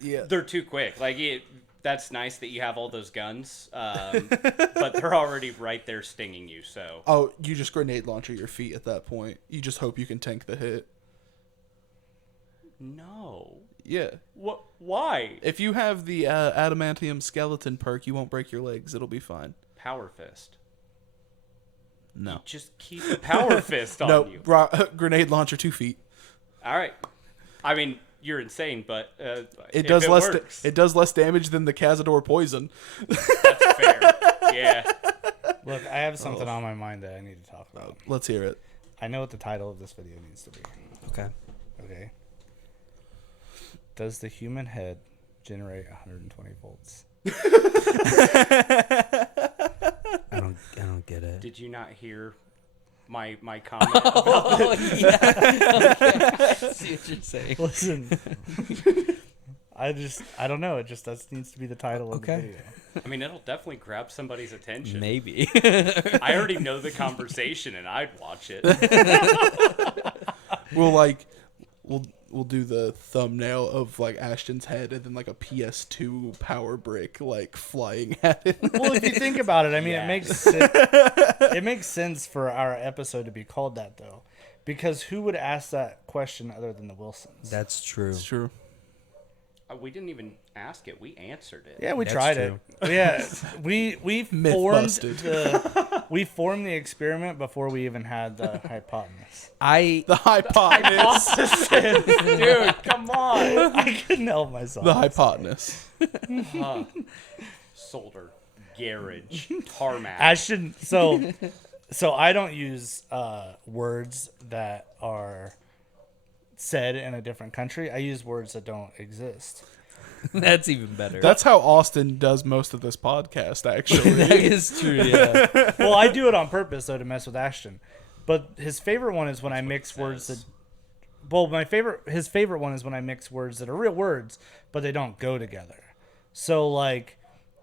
Yeah. They're too quick. Like, that's nice that you have all those guns, but they're already right there stinging you, so... Oh, you just grenade launcher your feet at that point. You just hope you can tank the hit. No. Yeah. What? Why? If you have the adamantium skeleton perk, you won't break your legs. It'll be fine. Power fist. No. Just keep the power fist on No, you. grenade launcher 2 feet. All right. I mean, you're insane, but It does less. works, It does less damage than the Cazador poison. that's fair. Yeah. Look, I have something on my mind that I need to talk about. Let's hear it. I know what the title of this video needs to be. Okay. Okay. Does the human head generate 120 volts? I don't get it. Did you not hear my comment? Oh, yeah. Okay. I see what you're saying. Listen, I don't know. It just needs to be the title of the Okay. video. I mean, it'll definitely grab somebody's attention. Maybe. I already know the conversation, and I'd watch it. We'll do the thumbnail of like Ashton's head and then like a PS2 power brick like flying at it. Well, if you think about it, I mean, Yes. it makes sense for our episode to be called that, though, because who would ask that question other than the Wilsons? That's true. It's true. We didn't even ask it. We answered it. Yeah, we That's tried true. it. Yeah, we Myth formed busted. we formed the experiment before we even had the hypotenuse. The hypotenuse. Dude, come on. I couldn't help myself. The hypotenuse. Solder, garage, tarmac. Ashton, so I don't use words that are said in a different country. I use words that don't exist. That's even better. That's how Austin does most of this podcast, actually. That is true, yeah. Well, I do it on purpose though to mess with Ashton. But his favorite one is when I mix words that. Well, his favorite one is when I mix words that are real words, but they don't go together. So like,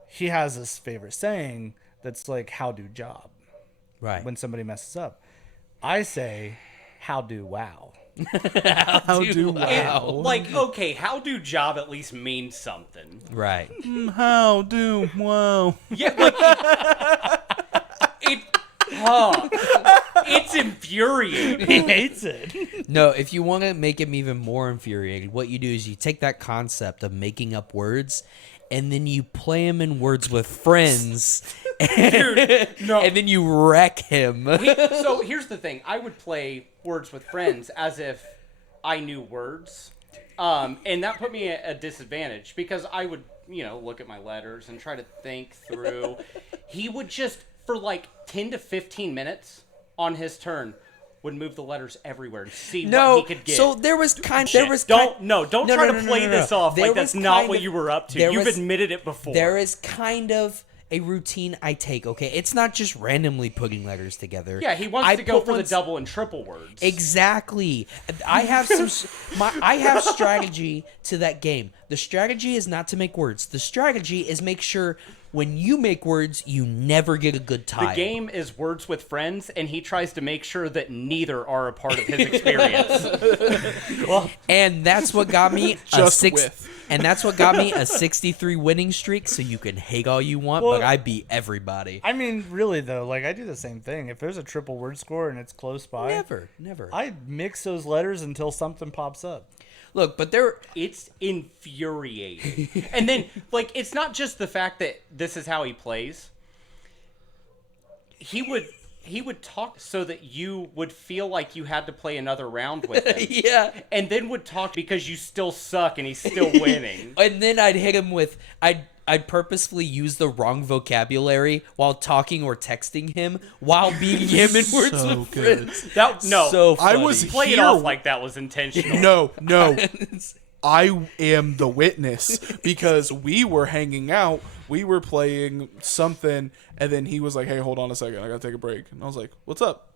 he has this favorite saying that's like "how do job" Right. when somebody messes up. I say "how do wow." How do wow. Like, okay, how do job at least mean something? Right. How do wow. Yeah, like it's infuriating. He hates it. No, if you want to make him even more infuriated, what you do is you take that concept of making up words and then you play him in words with friends. Dude, no. And then you wreck him. So here's the thing. I would play words with friends as if I knew words. And that put me at a disadvantage because I would, look at my letters and try to think through. He would just, for like 10 to 15 minutes on his turn, would move the letters everywhere and see what he could get. So there was kind. Shit. There was don't no, try to play no. this off There like that's was not kind what of- you were up to. there You've was- admitted it before. There is kind of a routine I take. Okay, it's not just randomly putting letters together. Yeah, he wants I to go put for the ones- double and triple words. Exactly. I have I have strategy to that game. The strategy is not to make words. The strategy is make sure when you make words, you never get a good tile. The game is words with friends, and he tries to make sure that neither are a part of his experience. And that's what got me Just with. And that's what got me a 63 winning streak. So you can hate all you want, Well- but I beat everybody. I mean, really though, like I do the same thing. If there's a triple word score and it's close by, Never. I mix those letters until something pops up. Look, but there. It's infuriating. And then, like, it's not just the fact that this is how he plays. he would talk so that you would feel like you had to play another round with him. Yeah. And then would talk because you still suck and he's still winning. And then I'd hit him with I'd purposefully use the wrong vocabulary while talking or texting him while beating him in words So with good. friends. No, So I funny. was play it here- off like that was intentional. No. I am the witness because we were hanging out. We were playing something, and then he was like, "Hey, hold on a second. I gotta take a break." And I was like, "What's up?"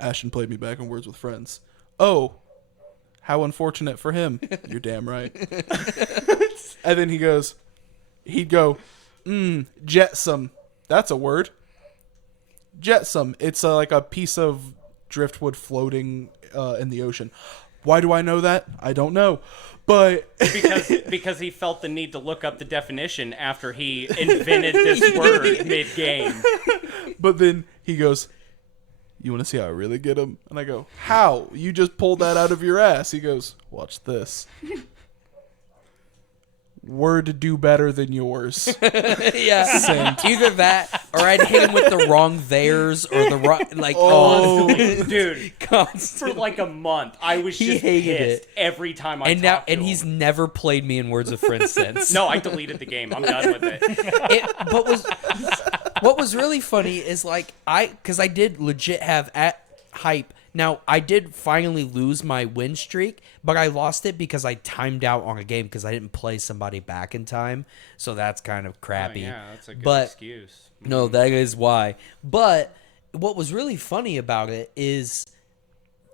Ashton played me back in Words with Friends. Oh, how unfortunate for him. You're damn right. And then he'd go, jetsam. That's a word. Jetsam. It's like a piece of driftwood floating in the ocean. Why do I know that? I don't know. But because he felt the need to look up the definition after he invented this word mid-game. But then he goes, "You want to see how I really get him?" And I go, "How? You just pulled that out of your ass." He goes, "Watch this. Word do better than yours." Yeah. Sent. Either that or I'd hit him with the wrong theirs or the wrong Dude, for constant. like a month, I was He just hated pissed it. every time I And now talked to and him. he's never played me in Words with Friends since. No, I deleted the game. I'm done with it. What was really funny is like because I did legit have at hype. Now I did finally lose my win streak, but I lost it because I timed out on a game because I didn't play somebody back in time. So that's kind of crappy. Oh, yeah, that's a good But- excuse. No, that is why. But what was really funny about it is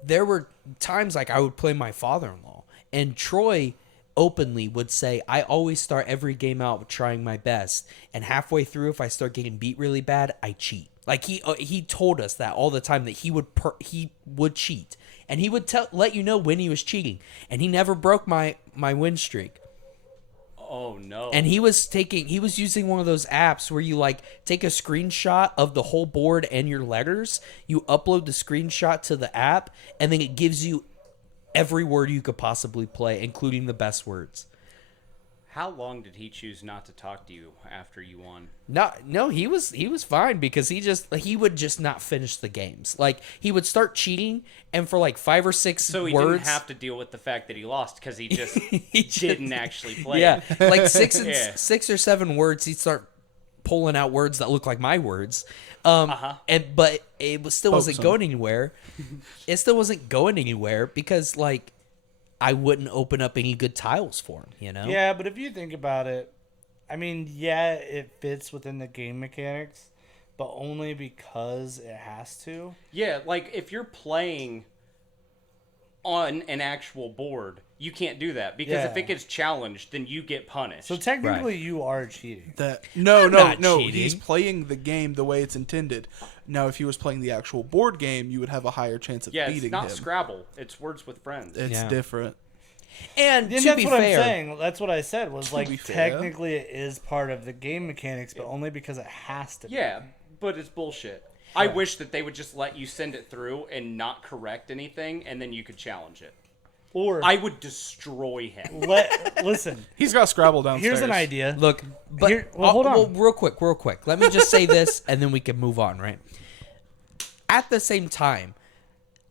there were times like I would play my father-in-law, and Troy openly would say, "I always start every game out trying my best, and halfway through, if I start getting beat really bad, I cheat." Like he told us that all the time that he would cheat, and he would let you know when he was cheating, and he never broke my win streak. Oh no. And he was using one of those apps where you like take a screenshot of the whole board and your letters, you upload the screenshot to the app, and then it gives you every word you could possibly play, including the best words. How long did he choose not to talk to you after you won? No, he was fine because he would just not finish the games. Like he would start cheating, and for like 5 or 6 So he words, didn't have to deal with the fact that he lost because he just He just- didn't actually play. yeah, like 6 Yeah. 6 or 7 words, he'd start pulling out words that look like my words. Uh-huh. But it still wasn't some. going anywhere. It still wasn't going anywhere because like I wouldn't open up any good tiles for him, you know? Yeah, but if you think about it, I mean, yeah, it fits within the game mechanics, but only because it has to. Yeah, like if you're playing on an actual board, you can't do that because if Yeah. it gets challenged, then you get punished. So technically, you are cheating. No. not cheating. He's playing the game the way it's intended. Now, if he was playing the actual board game, you would have a higher chance of yeah, beating it's not him. Scrabble. It's Words with Friends. It's Yeah. different. And And to that's be what fair, I'm saying. That's what I said was like be fair. technically it is part of the game mechanics, but only because it has to. be. Yeah, but it's bullshit. I wish that they would just let you send it through and not correct anything, and then you could challenge it. Or I would destroy him. listen. He's got Scrabble downstairs. Here's an idea. look, but Here- well, hold on. Well, real quick. Let me just say this, and then we can move on. Right. At the same time,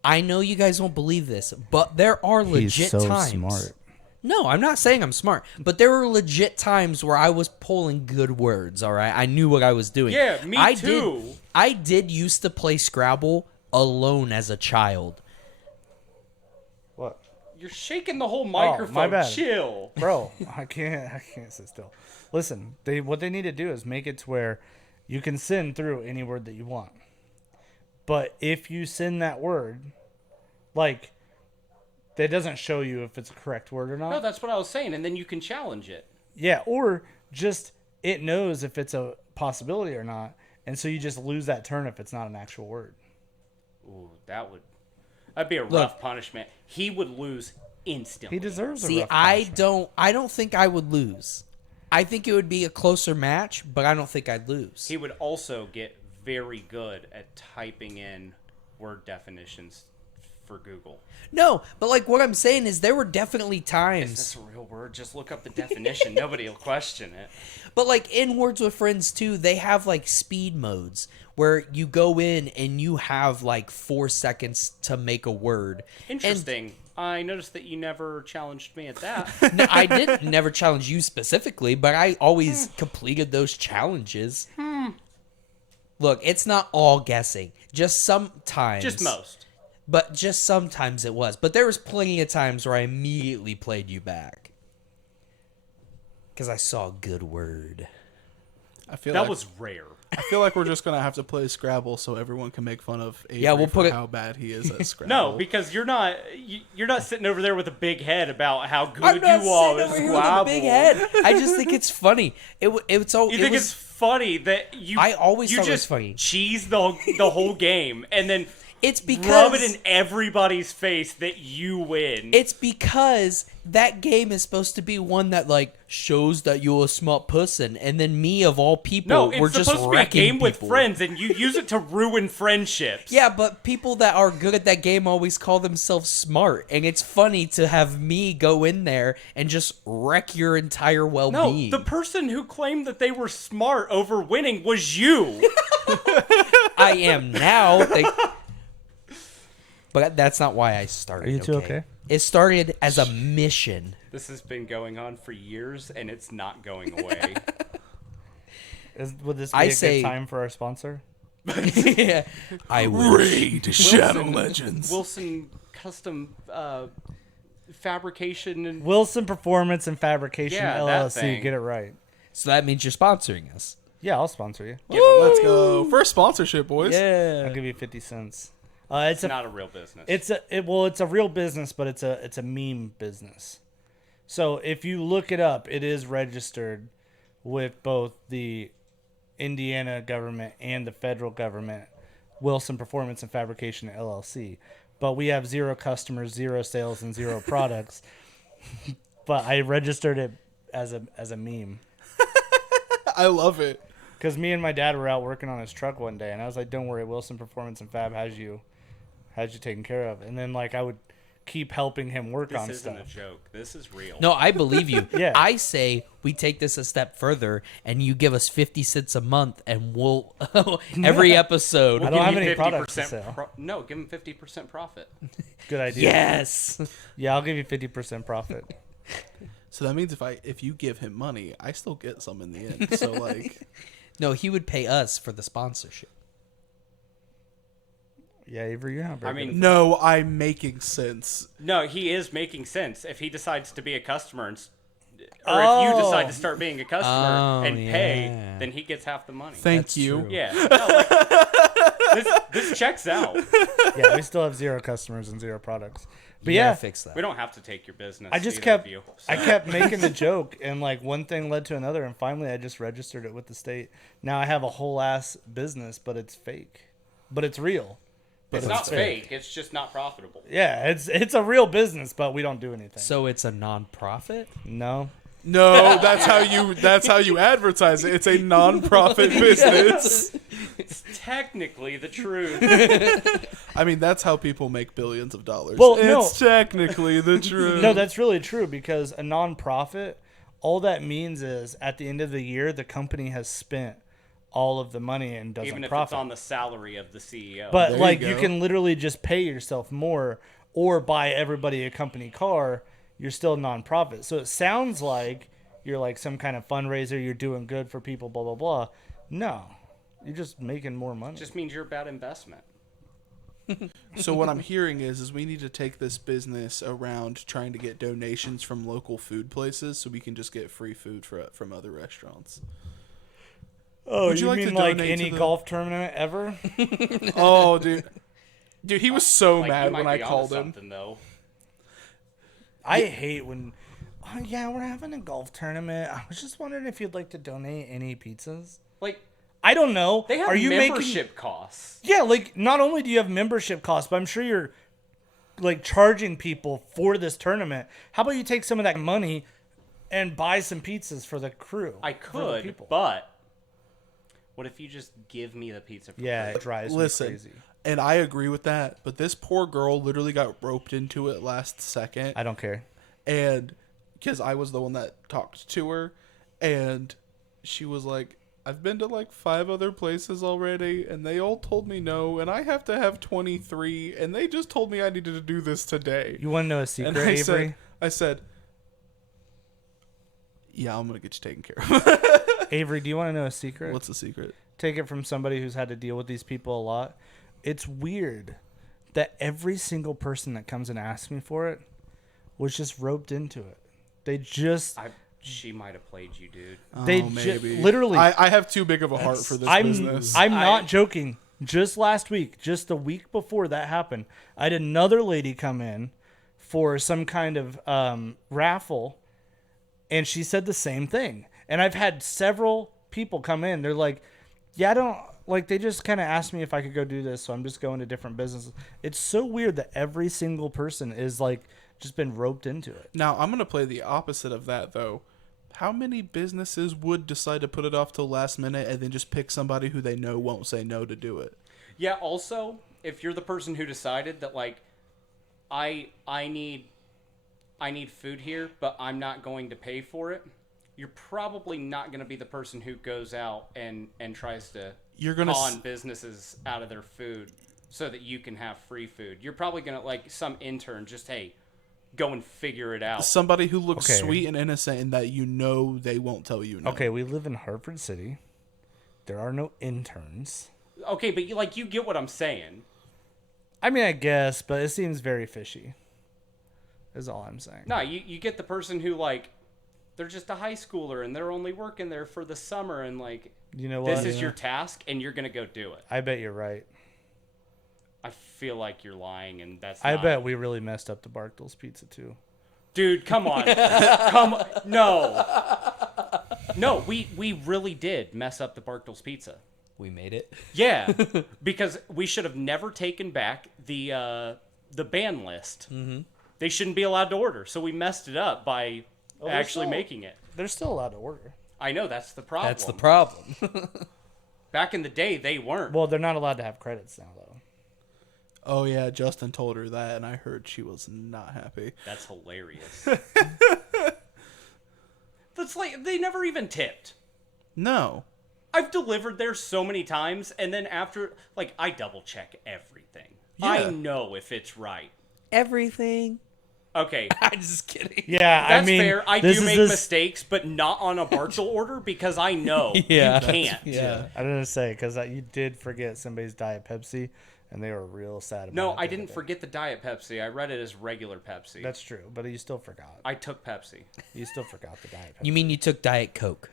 I know you guys won't believe this, but there are legit times. No, I'm not saying I'm smart, but there were legit times where I was pulling good words, all right? I knew what I was doing. Yeah, me too. I did used to play Scrabble alone as a child. What? You're shaking the whole microphone. my bad. Chill. Bro, I can't sit still. Listen, what they need to do is make it to where you can send through any word that you want. But if you send that word, like, that doesn't show you if it's a correct word or not. No, that's what I was saying, and then you can challenge it. Yeah, or just it knows if it's a possibility or not, and so you just lose that turn if it's not an actual word. Ooh, that'd be a rough punishment. He would lose instantly. He deserves a See, rough I punishment. don't think I would lose. I think it would be a closer match, but I don't think I'd lose. He would also get very good at typing in word definitions for Google. No, but like what I'm saying is there were definitely Is times. this a real word? whatever. Just look up the definition. Nobody will question it. But like in Words with Friends too, they have like speed modes where you go in and you have like 4 seconds to make a word. Interesting. I noticed that you never challenged me at that. No, I didn't never challenge you specifically, but I always completed those challenges. Look, it's not all guessing. Just sometimes. Just most. But just sometimes it was. But there was plenty of times where I immediately played you back. Because I saw a good word. I feel That like, was rare. I feel like we're just gonna have to play Scrabble so everyone can make fun of Avery Yeah, we'll for put it- how bad he is at Scrabble. No, because you're not sitting over there with a big head about how good I'm not you are sitting at over here with a Scrabble. big head. I just think it's funny. It's all. You it think was, it's funny that you? I always you thought it was just funny. cheese the whole game and then It's because rub it in everybody's face that you win. It's because that game is supposed to be one that like shows that you're a smart person, and then me of all people, no, we're it's just supposed to be a wrecking game with people. friends, and you use it to ruin friendships. Yeah, but people that are good at that game always call themselves smart, and it's funny to have me go in there and just wreck your entire No, well-being. the person who claimed that they were smart over winning was you. I am now. But that's not why I started. Are you two okay? It started as a mission. This has been going on for years, and it's not going away. Would this be I a say- good time for our sponsor? Yeah, I wish. Raid Shadow Legends. Wilson Custom Fabrication and Wilson Performance and Fabrication Yeah, that LLC. thing. Get it right. So that means you're sponsoring us. Yeah, I'll sponsor you. Let's go. First sponsorship, boys. Yeah. I'll give you 50 cents. It's not a real business. it's a real business, but it's a meme business. So if you look it up, it is registered with both the Indiana government and the federal government, Wilson Performance and Fabrication LLC. But we have 0 customers, 0 sales, and 0 products. But I registered it as a meme. I love it. Because me and my dad were out working on his truck one day, and I was like, "Don't worry, Wilson Performance and Fab has you taken care of." And then like I would keep helping him work this on isn't stuff. a joke. This is real. No, I believe you. Yeah. I say we take this a step further, and you give us 50 cents a month, and we'll every episode. I don't have any products to sell. No, give them 50% profit. Good idea. Yes. Yeah, I'll give you 50% profit. So that means if you give him money, I still get some in the end. So like, No, he would pay us for the sponsorship. Yeah, Avery, you're not very I mean, good no, I'm making sense. No, he is making sense. If he decides to be a customer, or if you decide to start being a customer Oh, and pay, yeah. then he gets half the money. Thank That's you. true. Yeah. No, like, this checks out. at yeah, we still have 0 customers and 0 products. But You gotta yeah, fix that. We don't have to take your business. I just either kept of you, I so. kept making the joke, and like one thing led to another, and finally I just registered it with the state. Now I have a whole ass business, but it's fake, but it's real. But It's not fake. It's just not profitable. Yeah, it's a real business, but we don't do anything. So it's a non-profit? No. No, that's how you advertise it. It's a non-profit business. It's technically the truth. I mean, that's how people make billions of dollars. Well, it's technically the truth. No, that's really true, because a nonprofit, all that means is at the end of the year, the company has spent all of the money and doesn't Even if profit. it's on the salary of the CEO. But There like you you go. can literally just pay yourself more or buy everybody a company car. You're still a nonprofit. So it sounds like you're like some kind of fundraiser. You're doing good for people, blah, blah, blah. No, you're just making more money. just means you're a bad investment. So what I'm hearing is we need to take this business around trying to get donations from local food places so we can just get free food from other restaurants. oh, would you like to mean like donate to any the- golf tournament ever? Oh, dude. Dude, he was so Like, you mad might when I be onto called him. something, though. I hate when, oh yeah, we're having a golf tournament. I was just wondering if you'd like to donate any pizzas. Like, I don't know. they have Are you membership costs. Yeah, like not only do you have membership costs, but I'm sure you're like charging people for this tournament. How about you take some of that money and buy some pizzas for the crew? I for the could, people? but what if you just give me the pizza for Yeah, free? it drives Listen, me crazy. and I agree with that, but this poor girl literally got roped into it last second. I don't care. And because I was the one that talked to her, and she was like, I've been to like 5 other places already, and they all told me no, and I have to have 23, and they just told me I needed to do this today. You want to know a secret, And I Avery? said, yeah, I'm going to get you taken care of. Avery, do you want to know a secret? What's the secret? Take it from somebody who's had to deal with these people a lot. It's weird that every single person that comes and asks me for it was just roped into it. They just... She might have played you, dude. They literally... I have too big of a heart for this business. I'm not joking. Just last week, just the week before that happened, I had another lady come in for some kind of raffle, and she said the same thing. And I've had several people come in. They're like, yeah, I don't... Like, they just kind of asked me if I could go do this, so I'm just going to different businesses. It's so weird that every single person is, like, just been roped into it. Now, I'm going to play the opposite of that, though. How many businesses would decide to put it off till last minute and then just pick somebody who they know won't say no to do it? Yeah, also, if you're the person who decided that, like, I need food here, but I'm not going to pay for it, you're probably not going to be the person who goes out and tries to con businesses out of their food so that you can have free food. You're probably going to, like, some intern just, hey, go and figure it out. Somebody who looks sweet and innocent and that you know they won't tell you no. Okay, we live in Hartford City. There are no interns. Okay, but you get what I'm saying. I mean, I guess, but it seems very fishy. Is all I'm saying. No, you get the person who, like, they're just a high schooler and they're only working there for the summer and, like, you know what? This is your task and you're going to go do it. I bet you're right. I feel like you're lying and that's I not... bet we really messed up the Bartles pizza too. Dude, come on. No, we really did mess up the Bartles pizza. We made it. Yeah, because we should have never taken back the ban list. Mm-hmm. They shouldn't be allowed to order, so we messed it up by actually making it. They're still allowed to order. I know, that's the problem. That's the problem. Back in the day, they weren't. Well, they're not allowed to have credits now, though. Oh, yeah, Justin told her that, and I heard she was not happy. That's hilarious. That's like, they never even tipped. No. I've delivered there so many times, and then after, like, I double-check everything. Yeah. I know if it's right. Everything. Okay. I'm just kidding. Yeah, That's I mean, fair. I do make mistakes, but not on a Bartle order because I know you can't. Yeah, I didn't say because you did forget somebody's Diet Pepsi, and they were real sad about it. No, I didn't forget the Diet Pepsi. I read it as regular Pepsi. That's true, but you still forgot. I took Pepsi. You still forgot the Diet Pepsi. You mean you took Diet Coke?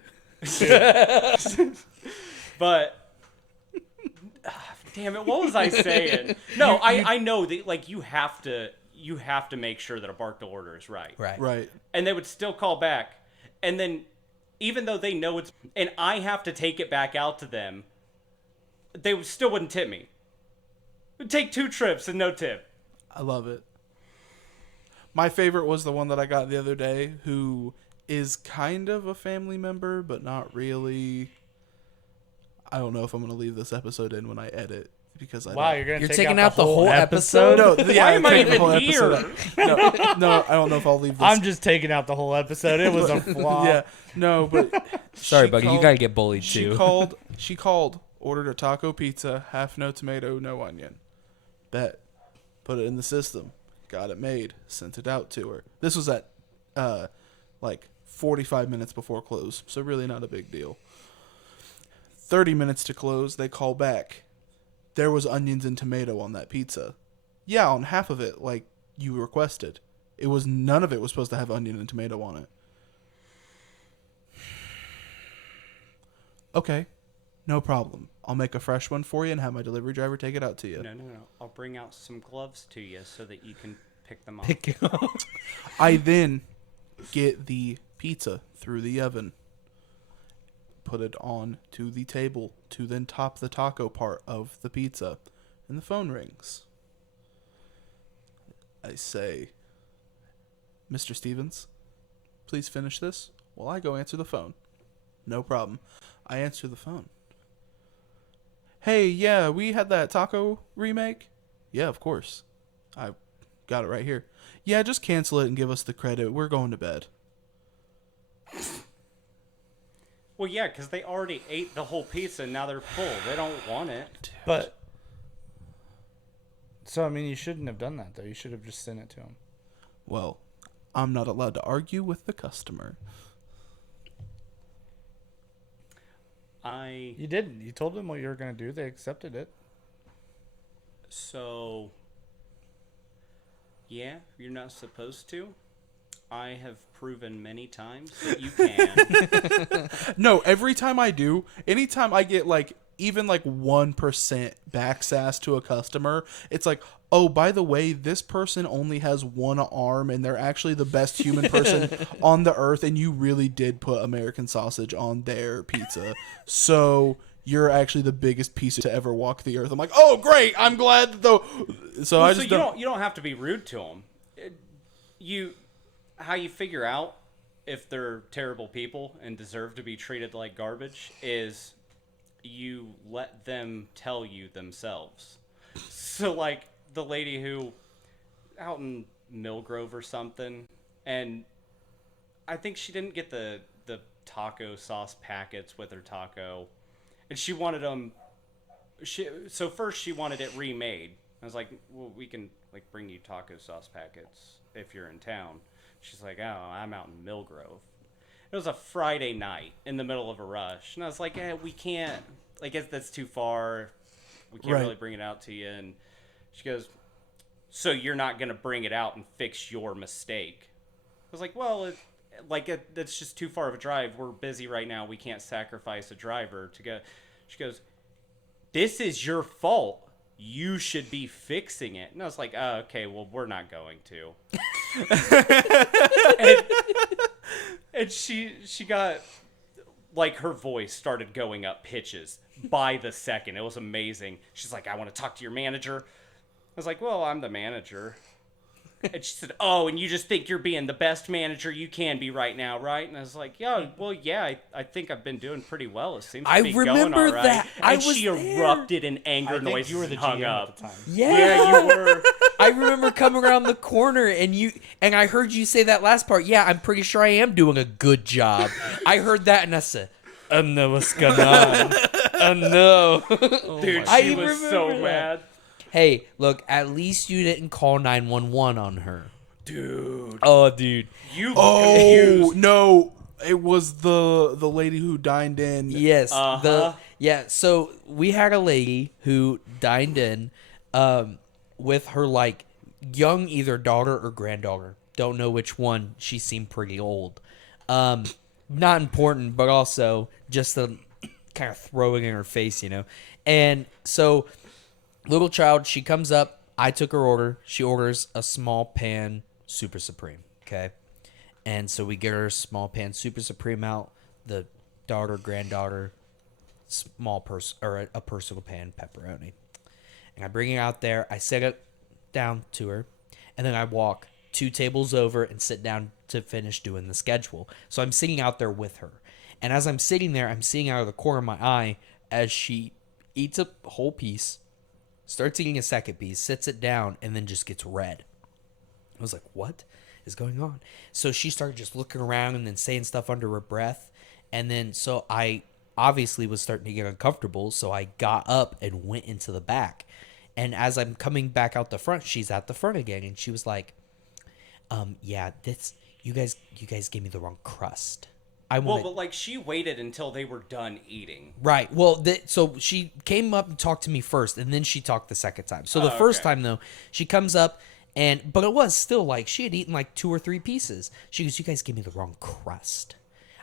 But damn it, what was I saying? No, I know that, like, you have to make sure that a Bartle order is right. Right. And they would still call back. And then even though they know it's, and I have to take it back out to them, they still wouldn't tip me. It would take 2 trips and no tip. I love it. My favorite was the one that I got the other day, who is kind of a family member, but not really. I don't know if I'm going to leave this episode in when I edit. Because you're taking out the whole episode? No, why am I even here? No, I don't know if I'll leave this. I'm just taking out the whole episode. It was a flaw. Yeah, no, but sorry, Buggy, you gotta get bullied too. She called, ordered a taco pizza, half no tomato, no onion. Bet, put it in the system, got it made, sent it out to her. This was at like 45 minutes before close, so really not a big deal. 30 minutes to close, they call back. There was onions and tomato on that pizza. Yeah, on half of it, like you requested. None of it was supposed to have onion and tomato on it. Okay, no problem. I'll make a fresh one for you and have my delivery driver take it out to you. No. I'll bring out some gloves to you so that you can pick them up. I then get the pizza through the oven. Put it on to the table to then top the taco part of the pizza, and the phone rings. I say, Mr. Stevens, please finish this while I go answer the phone. No problem. I answer the phone. Hey, yeah, we had that taco remake? Yeah, of course. I got it right here. Yeah, just cancel it and give us the credit. We're going to bed. Well, yeah, because they already ate the whole pizza and now they're full. They don't want it. But so I mean, you shouldn't have done that though. You should have just sent it to him. Well, I'm not allowed to argue with the customer. You didn't. You told them what you were gonna do. They accepted it. So, yeah, you're not supposed to. I have proven many times that you can. No, every time I do, anytime I get like even like 1% backsass to a customer, it's like, oh, by the way, this person only has one arm and they're actually the best human person on the earth, and you really did put American sausage on their pizza. So you're actually the biggest piece to ever walk the earth. I'm like, oh, great. I'm glad that though. So I just you don't have to be rude to them. How you figure out if they're terrible people and deserve to be treated like garbage is you let them tell you themselves. So like the lady who out in Millgrove or something, and I think she didn't get the taco sauce packets with her taco, and she wanted them. So first she wanted it remade. I was like, well, we can like bring you taco sauce packets if you're in town. She's like, oh, I'm out in Millgrove. It was a Friday night in the middle of a rush. And I was like, we can't. I guess that's too far. We can't really bring it out to you. And she goes, so you're not going to bring it out and fix your mistake? I was like, well, that's just too far of a drive. We're busy right now. We can't sacrifice a driver to go. She goes, this is your fault. You should be fixing it. And I was like, oh, okay, well, we're not going to. and she got, like, her voice started going up pitches by the second. It was amazing. She's like, I want to talk to your manager. I was like, well, I'm the manager. And she said, oh, and you just think you're being the best manager you can be right now, right? And I was like, yeah, I think I've been doing pretty well. It seems to be going all right. That. And she erupted in anger I noises think you were the and hung GM up. at the time. Yeah. You were. I remember coming around the corner and I heard you say that last part. Yeah, I'm pretty sure I am doing a good job. I heard that and I said, I know what's going on. I know. Dude, I she was so remember mad. Hey, look, at least you didn't call 911 on her. Dude. Oh, dude. You Oh confused. no! It was the lady who dined in. Yes. Uh-huh. So we had a lady who dined in with her like young either daughter or granddaughter. Don't know which one. She seemed pretty old. Not important, but also just the kind of throwing in her face, you know. And so little child, she comes up. I took her order. She orders a small pan Super Supreme. Okay. And so we get her a small pan Super Supreme out. The daughter, granddaughter, small or a personal pan pepperoni. And I bring it out there. I set it down to her. And then I walk 2 tables over and sit down to finish doing the schedule. So I'm sitting out there with her. And as I'm sitting there, I'm seeing out of the corner of my eye as she eats a whole piece, starts eating a second piece, sits it down, and then just gets red. I was like, what is going on? So she started just looking around and then saying stuff under her breath. And then so I obviously was starting to get uncomfortable. So I got up and went into the back. And as I'm coming back out the front, she's at the front again. And she was like, yeah, you guys gave me the wrong crust. Well, but like she waited until they were done eating. Right. Well, so she came up and talked to me first, and then she talked the second time. So the first time, though, she comes up, but it was still like she had eaten like 2 or 3 pieces. She goes, you guys gave me the wrong crust.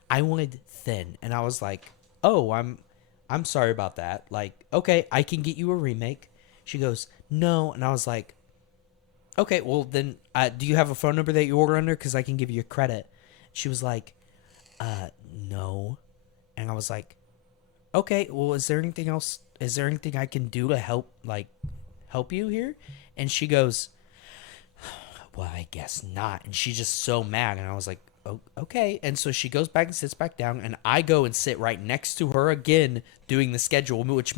I wanted thin. And I was like, oh, I'm sorry about that. Like, okay, I can get you a remake. She goes, no. And I was like, okay, well, then do you have a phone number that you order under? Because I can give you a credit. She was like, no. And I was like, okay, well, is there anything else? Is there anything I can do to help you here? And she goes, well, I guess not. And she's just so mad. And I was like, oh, okay. And so she goes back and sits back down, and I go and sit right next to her again doing the schedule, which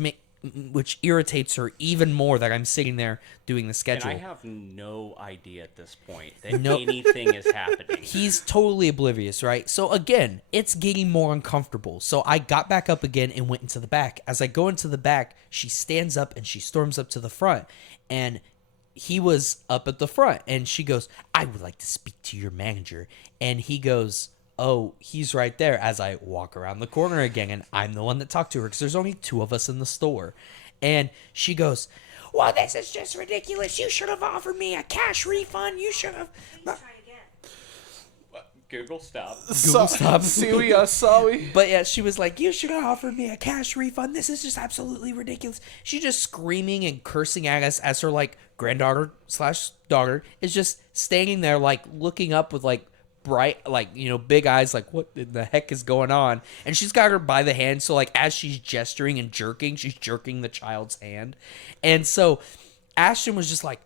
which irritates her even more that I'm sitting there doing the And schedule. I have no idea at this point that anything is happening. He's totally oblivious, right? So again, it's getting more uncomfortable. So I got back up again and went into the back. As I go into the back, she stands up and she storms up to the front. And he was up at the front. And she goes, "I would like to speak to your manager." And he goes, "Oh, he's right there," as I walk around the corner again. And I'm the one that talked to her because there's only 2 of us in the store. And she goes, "Well, this is just ridiculous. You should have offered me a cash refund. You should have..." Google, stop. stop. Sorry. But yeah, she was like, "You should have offered me a cash refund. This is just absolutely ridiculous." She's just screaming and cursing at us as her like granddaughter / daughter is just standing there like looking up with like bright like big eyes like what in the heck is going on. And she's got her by the hand, so like as she's gesturing and jerking, she's jerking the child's hand. And so Ashton was just like,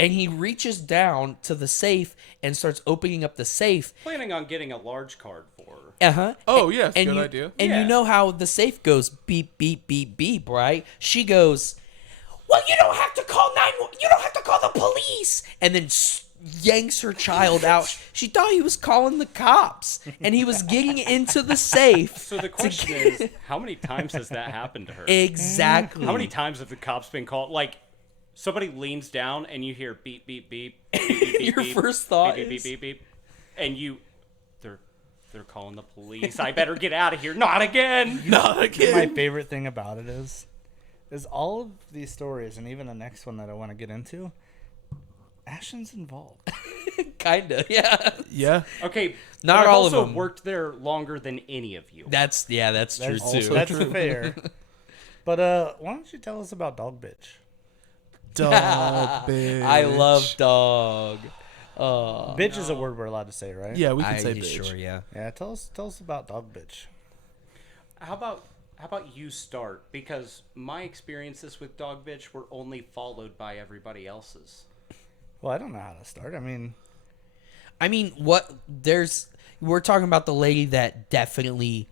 and he reaches down to the safe and starts opening up the safe. Planning on getting a large card for her. Uh-huh. Oh, yeah, good you, idea. And Yeah. you know how the safe goes beep, beep, beep, beep, right? She goes, "Well, you don't have to call 911. You don't have to call the police." And then yanks her child out. She thought he was calling the cops. And he was getting into the safe. So the question is, how many times has that happened to her? Exactly. How many times have the cops been called? Like, somebody leans down and you hear beep, beep, beep, beep, beep, beep, Your beep, first thought beep, beep, is- beep, beep, beep, and they're calling the police. I better get out of here. Not again. Not again. My favorite thing about it is all of these stories, and even the next one that I want to get into, Ashton's involved. Kinda, yeah. Yeah. Okay, Not but I've all of also them. worked there longer than any of you. That's true Also too. That's fair. But why don't you tell us about Dog Bitch? Dog bitch. I love dog. Bitch is a word we're allowed to say, right? Yeah, we can say bitch. Sure, yeah. Yeah, tell us about Dog Bitch. How about you start? Because my experiences with Dog Bitch were only followed by everybody else's. Well, I don't know how to start. I mean, we're talking about the lady that definitely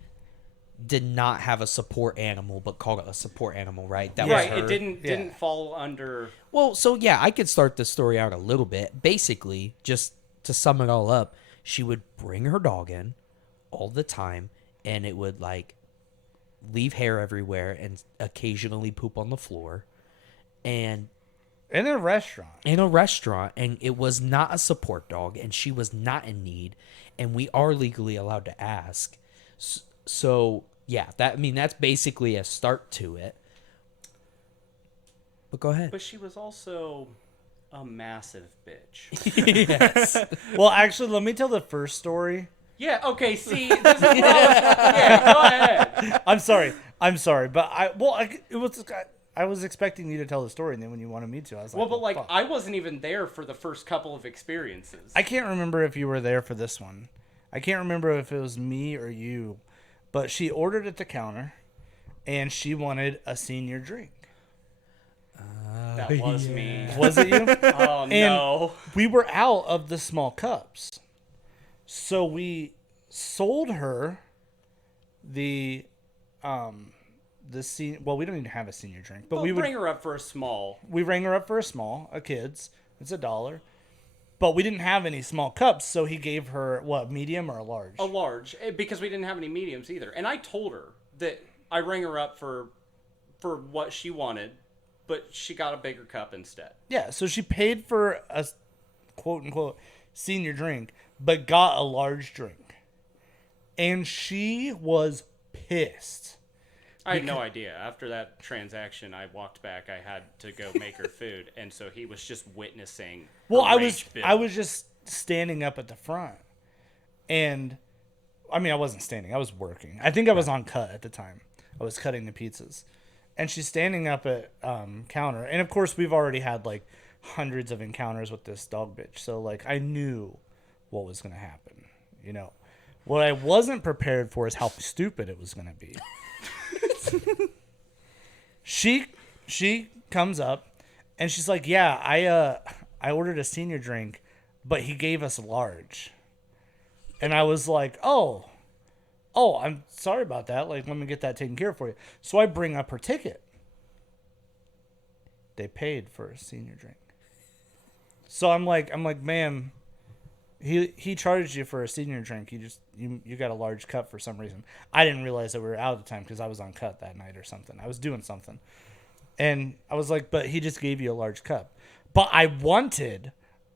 did not have a support animal, but called it a support animal, right? That Right, was her. it didn't Yeah. fall under. Well, so yeah, I could start the story out a little bit. Basically, just to sum it all up, she would bring her dog in all the time, and it would like leave hair everywhere and occasionally poop on the floor. And in a restaurant. in a restaurant, and it was not a support dog, and she was not in need, and we are legally allowed to ask. So yeah, that's basically a start to it. But go ahead. But she was also a massive bitch. Yes. Well, actually, let me tell the first story. Yeah. Okay. See. This is what yeah. Go ahead. I'm sorry, but I was expecting you to tell the story, and then when you wanted me to, I was like, Well, but like fuck. I wasn't even there for the first couple of experiences. I can't remember if you were there for this one. I can't remember if it was me or you, but she ordered at the counter, and she wanted a senior drink. That was me. Was it you? Oh no. We were out of the small cups, so we sold her the well, we don't even have a senior drink, but Well, we would bring her up for a small. we rang her up for a kid's. It's $1. But we didn't have any small cups, so he gave her what, medium or a large? A large, because we didn't have any mediums either. And I told her that I rang her up for what she wanted, but she got a bigger cup instead. Yeah, so she paid for a quote unquote senior drink, but got a large drink. And she was pissed. I had no idea. After that transaction, I walked back. I had to go make her food, and so he was just witnessing. Well, her rage build. I was just standing up at the front. And I mean, I wasn't standing. I was working. I think I was on cut at the time. I was cutting the pizzas. And she's standing up at counter. And of course, we've already had like hundreds of encounters with this dog bitch. So like I knew what was going to happen, you know. What I wasn't prepared for is how stupid it was going to be. She comes up and she's like, "Yeah, I ordered a senior drink, but he gave us a large." And I was like, "Oh, I'm sorry about that. Like, let me get that taken care of for you." So I bring up her ticket. they paid for a senior drink. So I'm like, ma'am, he charged you for a senior drink. You got a large cup for some reason. I didn't realize that we were out of time because I was on cut that night or something. I was doing something. And I was like, but he just gave you a large cup. But I wanted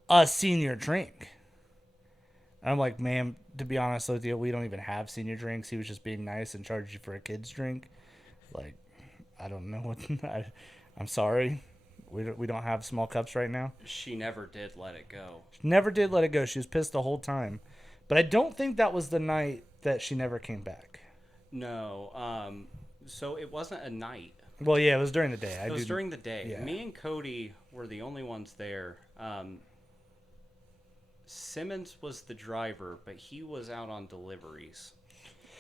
a senior drink. And I'm like, ma'am, to be honest with you, we don't even have senior drinks. He was just being nice and charged you for a kid's drink. Like, I don't know what. I'm sorry. We don't have small cups right now. She never did let it go. Never did let it go. She was pissed the whole time. But I don't think that was the night that she never came back. No. So it wasn't a night. Well, yeah, it was during the day. It was during the day. Yeah. Me and Cody were the only ones there. Simmons was the driver, but he was out on deliveries.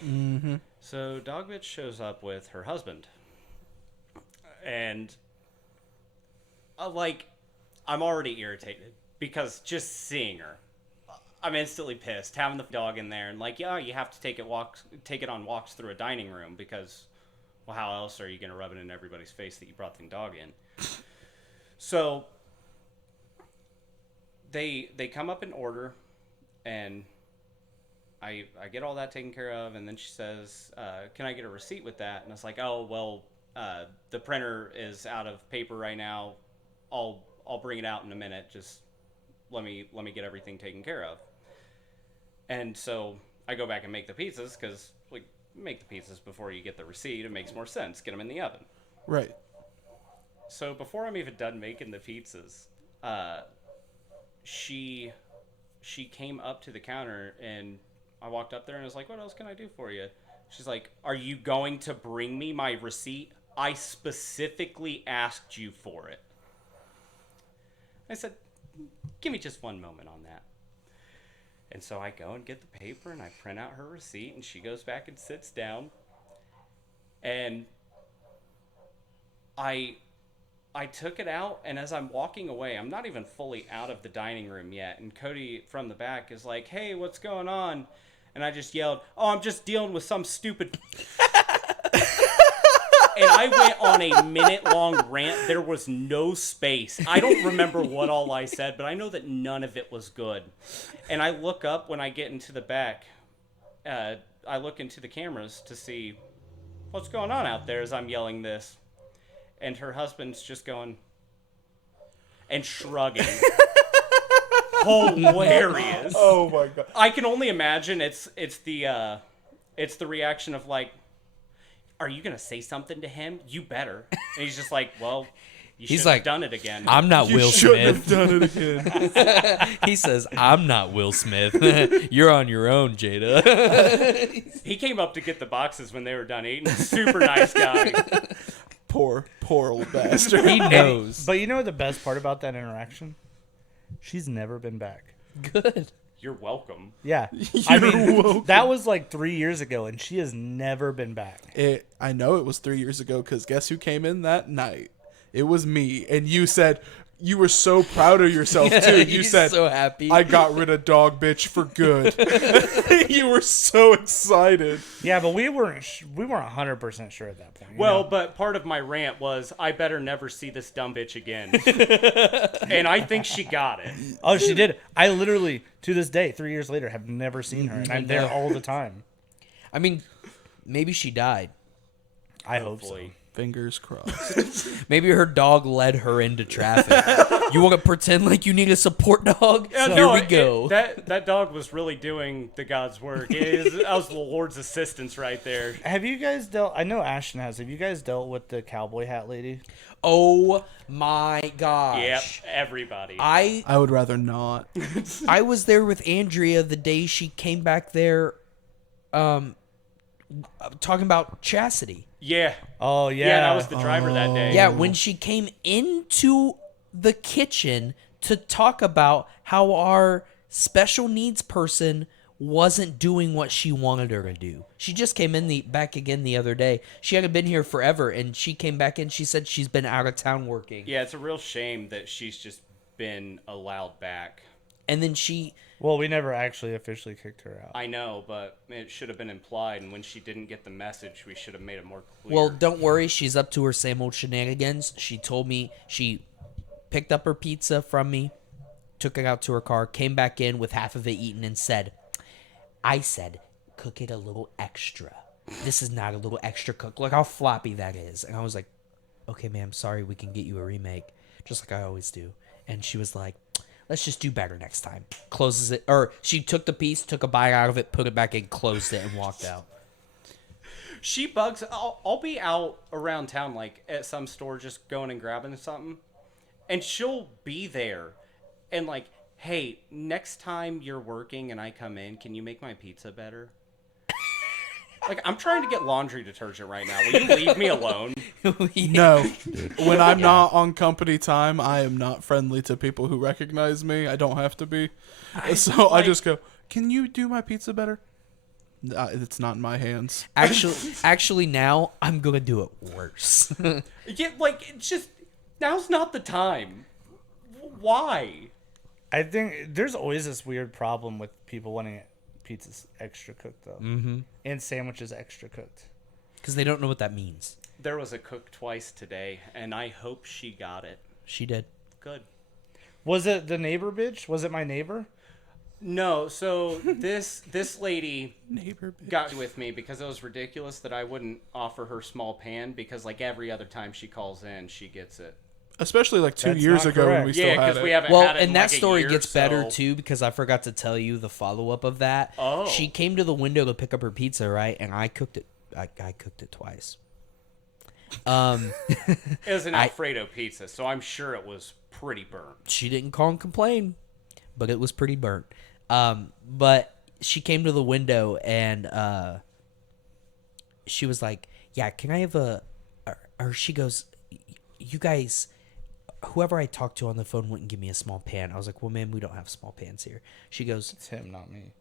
Mm-hmm. So Dog Bitch shows up with her husband. And, I'm already irritated because just seeing her, I'm instantly pissed. Having the dog in there and you have to take it on walks through a dining room because, well, how else are you going to rub it in everybody's face that you brought the dog in? So they come up in order, and I get all that taken care of, and then she says, can I get a receipt with that? And it's like, oh, well, the printer is out of paper right now. I'll bring it out in a minute. Just let me get everything taken care of. And so I go back and make the pizzas because make the pizzas before you get the receipt. It makes more sense. Get them in the oven. Right. So before I'm even done making the pizzas, she came up to the counter, and I walked up there and I was like, what else can I do for you? She's like, are you going to bring me my receipt? I specifically asked you for it. I said, give me just one moment on that. And so I go and get the paper and I print out her receipt, and she goes back and sits down. And I took it out, and as I'm walking away, I'm not even fully out of the dining room yet. And Cody from the back is like, hey, what's going on? And I just yelled, oh, I'm just dealing with some stupid... And I went on a minute-long rant. There was no space. I don't remember what all I said, but I know that none of it was good. And I look up when I get into the back. I look into the cameras to see what's going on out there as I'm yelling this. And her husband's just going and shrugging. Hilarious. Oh my god. I can only imagine it's the reaction of are you going to say something to him? You better. And he's just like, well, you should have done it again. I'm not You Will shouldn't Smith. have done it again. He says, I'm not Will Smith. You're on your own, Jada. He came up to get the boxes when they were done eating. Super nice guy. Poor old bastard. He knows. But you know the best part about that interaction? She's never been back. Good. You're welcome. Yeah. welcome. That was 3 years ago, and she has never been back. I know it was 3 years ago because guess who came in that night? It was me. And you said you were so proud of yourself too. You He's said, so happy. I got rid of Dog Bitch for good. You were so excited. Yeah, but we weren't 100% sure at that point. Well, but part of my rant was, I better never see this dumb bitch again. And I think she got it. Oh, she did. I literally, to this day, 3 years later, have never seen her, and I'm there all the time. I mean, maybe she died. I hope so. Hopefully. Fingers crossed. Maybe her dog led her into traffic. You want to pretend like you need a support dog? Yeah, Here no, we go. That dog was really doing the God's work. That was the Lord's assistance right there. Have you guys dealt? I know Ashton has. Have you guys dealt with the cowboy hat lady? Oh my gosh. Yep, everybody. I would rather not. I was there with Andrea the day she came back there talking about chastity. Yeah. Oh yeah. Yeah, and I was the driver that day. Yeah, when she came into the kitchen to talk about how our special needs person wasn't doing what she wanted her to do. She just came in back again the other day. She hadn't been here forever, and she came back in. She said she's been out of town working. Yeah, it's a real shame that she's just been allowed back. And then she Well, we never actually officially kicked her out. I know, but it should have been implied, and when she didn't get the message, we should have made it more clear. Well, don't worry. She's up to her same old shenanigans. She told me she picked up her pizza from me, took it out to her car, came back in with half of it eaten, and said, I said, cook it a little extra. This is not a little extra cook. Look how floppy that is. And I was like, okay, ma'am, sorry, we can get you a remake, just like I always do. And she was like, let's just do better next time. Closes it. Or she took the piece, took a bite out of it, put it back in, closed it, and walked out. She bugs. I'll be out around town, like at some store, just going and grabbing something, and she'll be there, and like, hey, next time you're working and I come in, can you make my pizza better? Like, I'm trying to get laundry detergent right now. Will you leave me alone? No. When I'm not on company time, I am not friendly to people who recognize me. I don't have to be. So I just go, can you do my pizza better? It's not in my hands. Actually, now I'm gonna do it worse. Yeah, like, it's just, now's not the time. Why? I think there's always this weird problem with people wanting pizzas extra cooked, though. Mm-hmm. And sandwiches extra cooked. Because they don't know what that means. There was a cook twice today, and I hope she got it. She did. Good. Was it the neighbor bitch? Was it my neighbor? No, so this lady Neighbor bitch. got with me because it was ridiculous that I wouldn't offer her small pan, because like every other time she calls in, she gets it. Especially like 2 That's years not ago when correct. we still Yeah, had because it. we haven't Well, had it in and that like a story year, gets better so- too, because I forgot to tell you the follow up of that. Oh. She came to the window to pick up her pizza, right? And I cooked it. I cooked it twice. It was an Alfredo pizza, so I'm sure it was pretty burnt. She didn't call and complain, but it was pretty burnt. But she came to the window and she was like, "Yeah, can I have a?" Or she goes, "You guys." Whoever I talked to on the phone wouldn't give me a small pan. I was like, well, ma'am, we don't have small pans here. She goes, It's him, not me.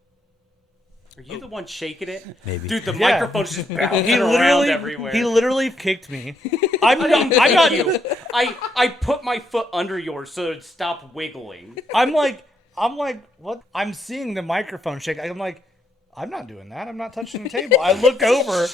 Are you the one shaking it? Maybe. Dude, the Yeah. microphone's just bouncing around everywhere. He literally kicked me. I'm not. I'm not. you. I put my foot under yours so it'd stop wiggling. I'm like, what? I'm seeing the microphone shake. I'm like, I'm not doing that. I'm not touching the table. I look over.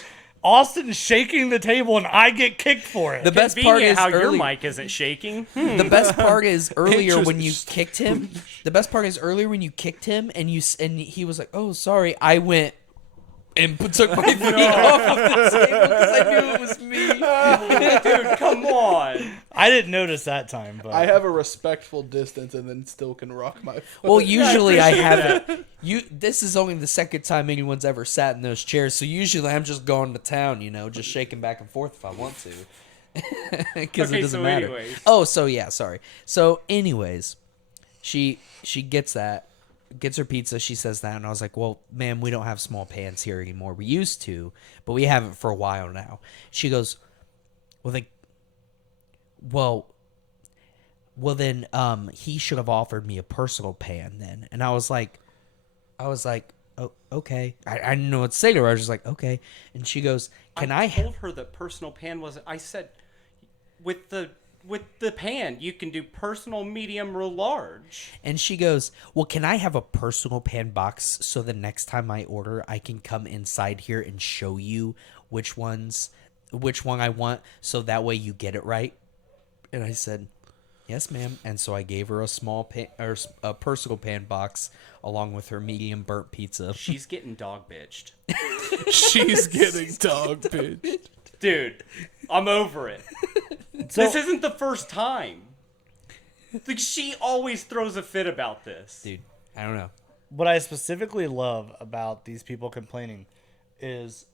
Austin's shaking the table, and I get kicked for it. the best part Convenient is how early, your mic isn't shaking. the best part is earlier when you Interesting. kicked him. The best part is earlier when you kicked him and he was like, "Oh, sorry." I went and took my feet off of the table because I knew it was me. Dude, come on. I didn't notice that time, but I have a respectful distance and then still can rock my foot. Well, usually I haven't. This is only the second time anyone's ever sat in those chairs, so usually I'm just going to town, just shaking back and forth if I want to, because Okay, it doesn't so matter. anyways. Oh, so yeah, sorry. So, anyways, she gets that, gets her pizza. She says that, and I was like, "Well, ma'am, we don't have small pans here anymore. We used to, but we haven't for a while now." She goes, "Well, then, he should have offered me a personal pan then." And I was like, "Oh, okay." I didn't know what to say to her. I was just like, "Okay." And she goes, "Can I?" told her that personal pan was. I said, with the pan, you can do personal, medium, or large. And she goes, "Well, can I have a personal pan box so the next time I order, I can come inside here and show you which one I want, so that way you get it right?" And I said, "Yes, ma'am." And so I gave her a small pan or a personal pan box along with her medium burnt pizza. She's getting dog bitched. She's getting dog bitch. Dude, I'm over it. This isn't the first time. Like, she always throws a fit about this. Dude, I don't know. what I specifically love about these people complaining is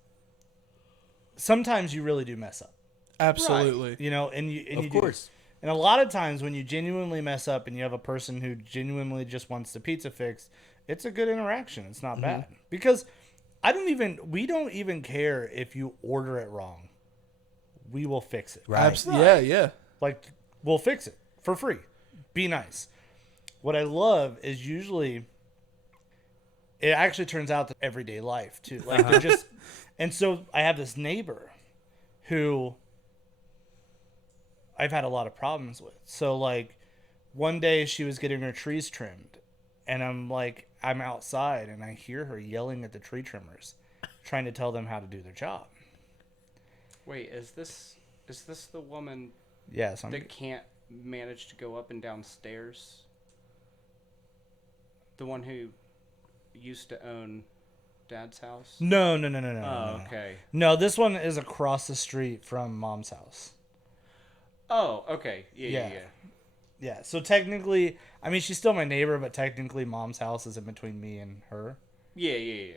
sometimes you really do mess up. Absolutely. And you Of course. And a lot of times when you genuinely mess up and you have a person who genuinely just wants the pizza fixed, it's a good interaction. It's not bad. Because we don't even care if you order it wrong. We will fix it. Right. Yeah. Like, we'll fix it for free. Be nice. What I love is usually it actually turns out to everyday life too. Like they're just, and so I have this neighbor who I've had a lot of problems with. So like one day she was getting her trees trimmed and I'm like, I'm outside and I hear her yelling at the tree trimmers, trying to tell them how to do their job. Wait, is this the woman Yes, that can't manage to go up and down stairs? The one who used to own Dad's house? No. Oh, okay. No, this one is across the street from Mom's house. Oh, okay. Yeah. Yeah, so technically, I mean, she's still my neighbor, but technically Mom's house is in between me and her. Yeah. Yeah.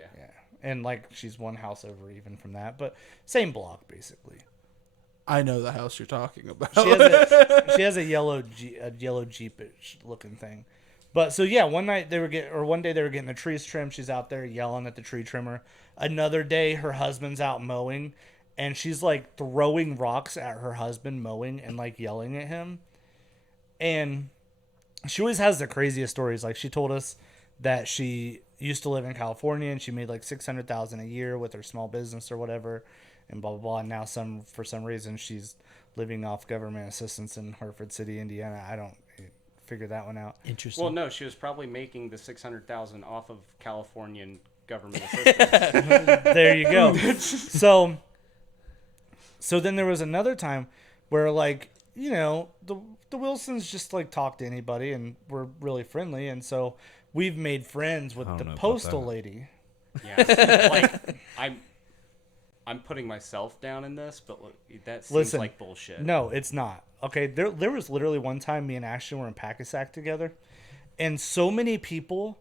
And, like, she's one house over even from that, but same block, basically. I know the house you're talking about. She has a yellow Jeep-ish looking thing. But, so, yeah, one day they were getting the trees trimmed. She's out there yelling at the tree trimmer. Another day, her husband's out mowing, and she's, like, throwing rocks at her husband mowing and, like, yelling at him. And she always has the craziest stories. Like, she told us that she used to live in California and she made like $600,000 a year with her small business or whatever, and blah blah blah. And now for some reason she's living off government assistance in Hartford City, Indiana. I don't figure that one out. Interesting. Well, no, she was probably making the $600,000 off of Californian government assistance. There you go. So then there was another time where, like, you know, the Wilsons just like talk to anybody and we're really friendly, and so we've made friends with the postal lady. Yeah, like I'm putting myself down in this, but look, that seems like bullshit. No, it's not. Okay, there was literally one time me and Ashton were in Pacquisac together, and so many people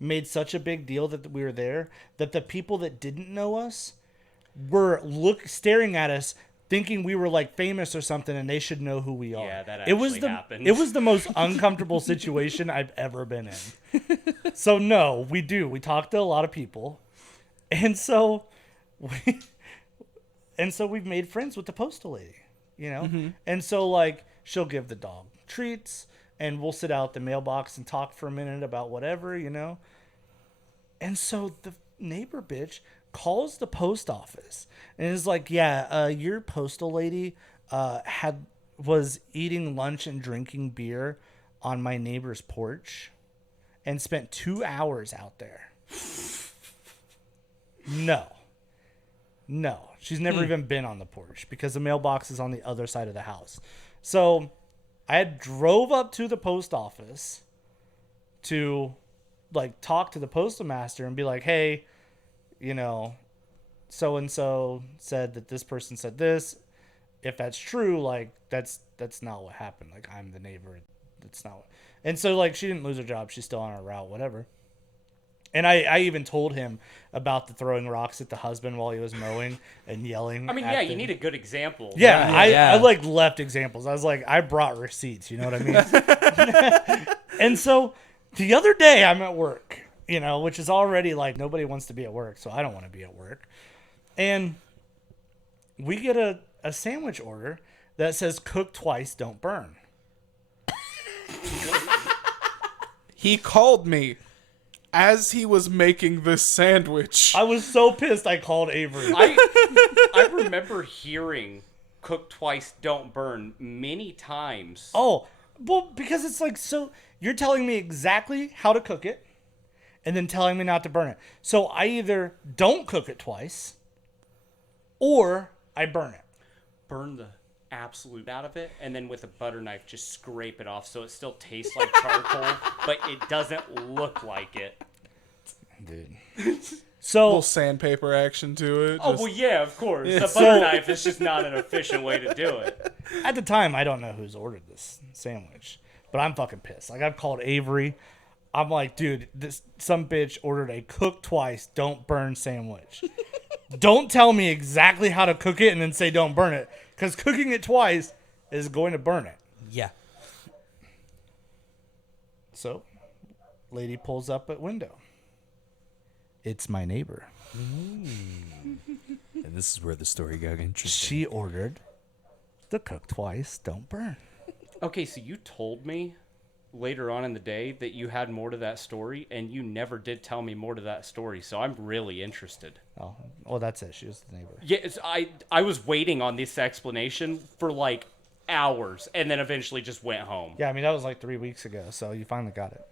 made such a big deal that we were there that the people that didn't know us were staring at us, thinking we were like famous or something, and they should know who we are. Yeah, that actually happened. It was the most uncomfortable situation I've ever been in. So no, we do. We talk to a lot of people, and so we've made friends with the postal lady, you know. Mm-hmm. And so, like, she'll give the dog treats, and we'll sit out at the mailbox and talk for a minute about whatever, you know. And so the neighbor bitch calls the post office and is like, yeah, your postal lady was eating lunch and drinking beer on my neighbor's porch and spent 2 hours out there. No, she's never even been on the porch because the mailbox is on the other side of the house. So I drove up to the post office to, like, talk to the postal master and be like, hey, you know, so-and-so said that this person said this. If that's true, like, that's not what happened. Like, I'm the neighbor. That's not what... And so, like, she didn't lose her job. She's still on her route, whatever. And I even told him about the throwing rocks at the husband while he was mowing and yelling. I mean, yeah, you need a good example. Yeah, I like left examples. I was like, I brought receipts. You know what I mean? And so the other day I'm at work, you know, which is already like nobody wants to be at work, so I don't want to be at work. And we get a sandwich order that says cook twice, don't burn. He called me as he was making this sandwich. I was so pissed I called Avery. I remember hearing cook twice, don't burn many times. Oh, well, because it's like, so you're telling me exactly how to cook it and then telling me not to burn it. So I either don't cook it twice or I burn it. Burn the absolute out of it, and then with a butter knife just scrape it off so it still tastes like charcoal, but it doesn't look like it. Dude. So little sandpaper action to it. Oh, well, yeah, of course. A butter knife is just not an efficient way to do it. At the time, I don't know who's ordered this sandwich, but I'm fucking pissed. Like, I've called Avery. I'm like, dude, some bitch ordered a cook twice, don't burn sandwich. Don't tell me exactly how to cook it and then say don't burn it, because cooking it twice is going to burn it. Yeah. So, lady pulls up at window. It's my neighbor. And this is where the story got interesting. She ordered the cook twice, don't burn. Okay, so you told me later on in the day that you had more to that story, and you never did tell me more to that story, so I'm really interested. Oh, well, that's it. She was the neighbor. Yeah, I was waiting on this explanation for like hours, and then eventually just went home. Yeah, I mean, that was like 3 weeks ago, so you finally got it.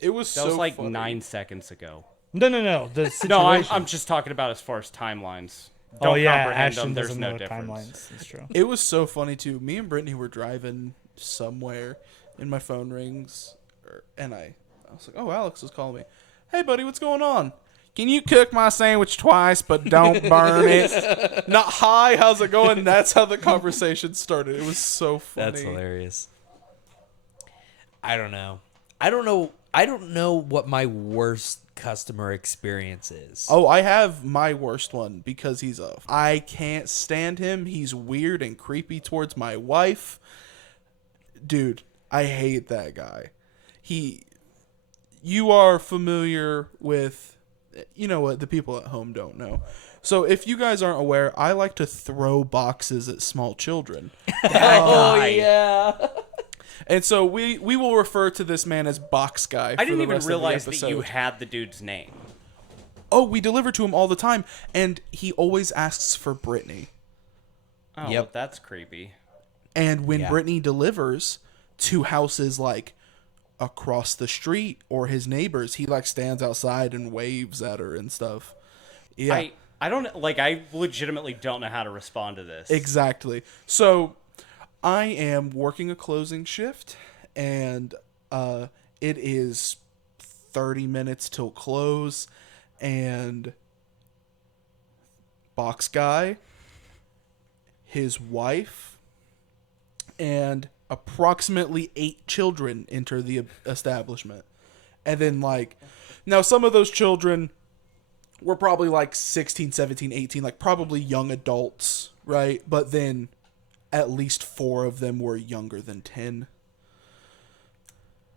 It was That so was like funny. 9 seconds ago. No. The situation. No, I'm just talking about as far as timelines. Don't Oh yeah, comprehend Ashton them. There's doesn't no know difference. timelines. That's true. It was so funny too. Me and Brittany were driving somewhere, and my phone rings, and I was like, "Oh, Alex is calling me. Hey, buddy, what's going on? Can you cook my sandwich twice, but don't burn it? Not hi, how's it going?" That's how the conversation started. It was so funny. That's hilarious. I don't know what my worst customer experience is. Oh, I have my worst one because I can't stand him. He's weird and creepy towards my wife. Dude, I hate that guy. You are familiar with, you know what, the people at home don't know. So if you guys aren't aware, I like to throw boxes at small children. Oh yeah. And so we will refer to this man as Box Guy. I didn't for the even rest of the realize that you episode. had the dude's name. Oh, we deliver to him all the time, and he always asks for Brittany. Oh, Yep. that's creepy. And when Yeah. Brittany delivers to houses like across the street or his neighbors, he like stands outside and waves at her and stuff. Yeah, I don't like. I legitimately don't know how to respond to this. exactly. So I am working a closing shift, and it is 30 minutes till close, and Box Guy, his wife, and approximately 8 children enter the establishment. And then, like, now some of those children were probably like 16, 17, 18, like probably young adults, right? But then at least 4 of them were younger than 10.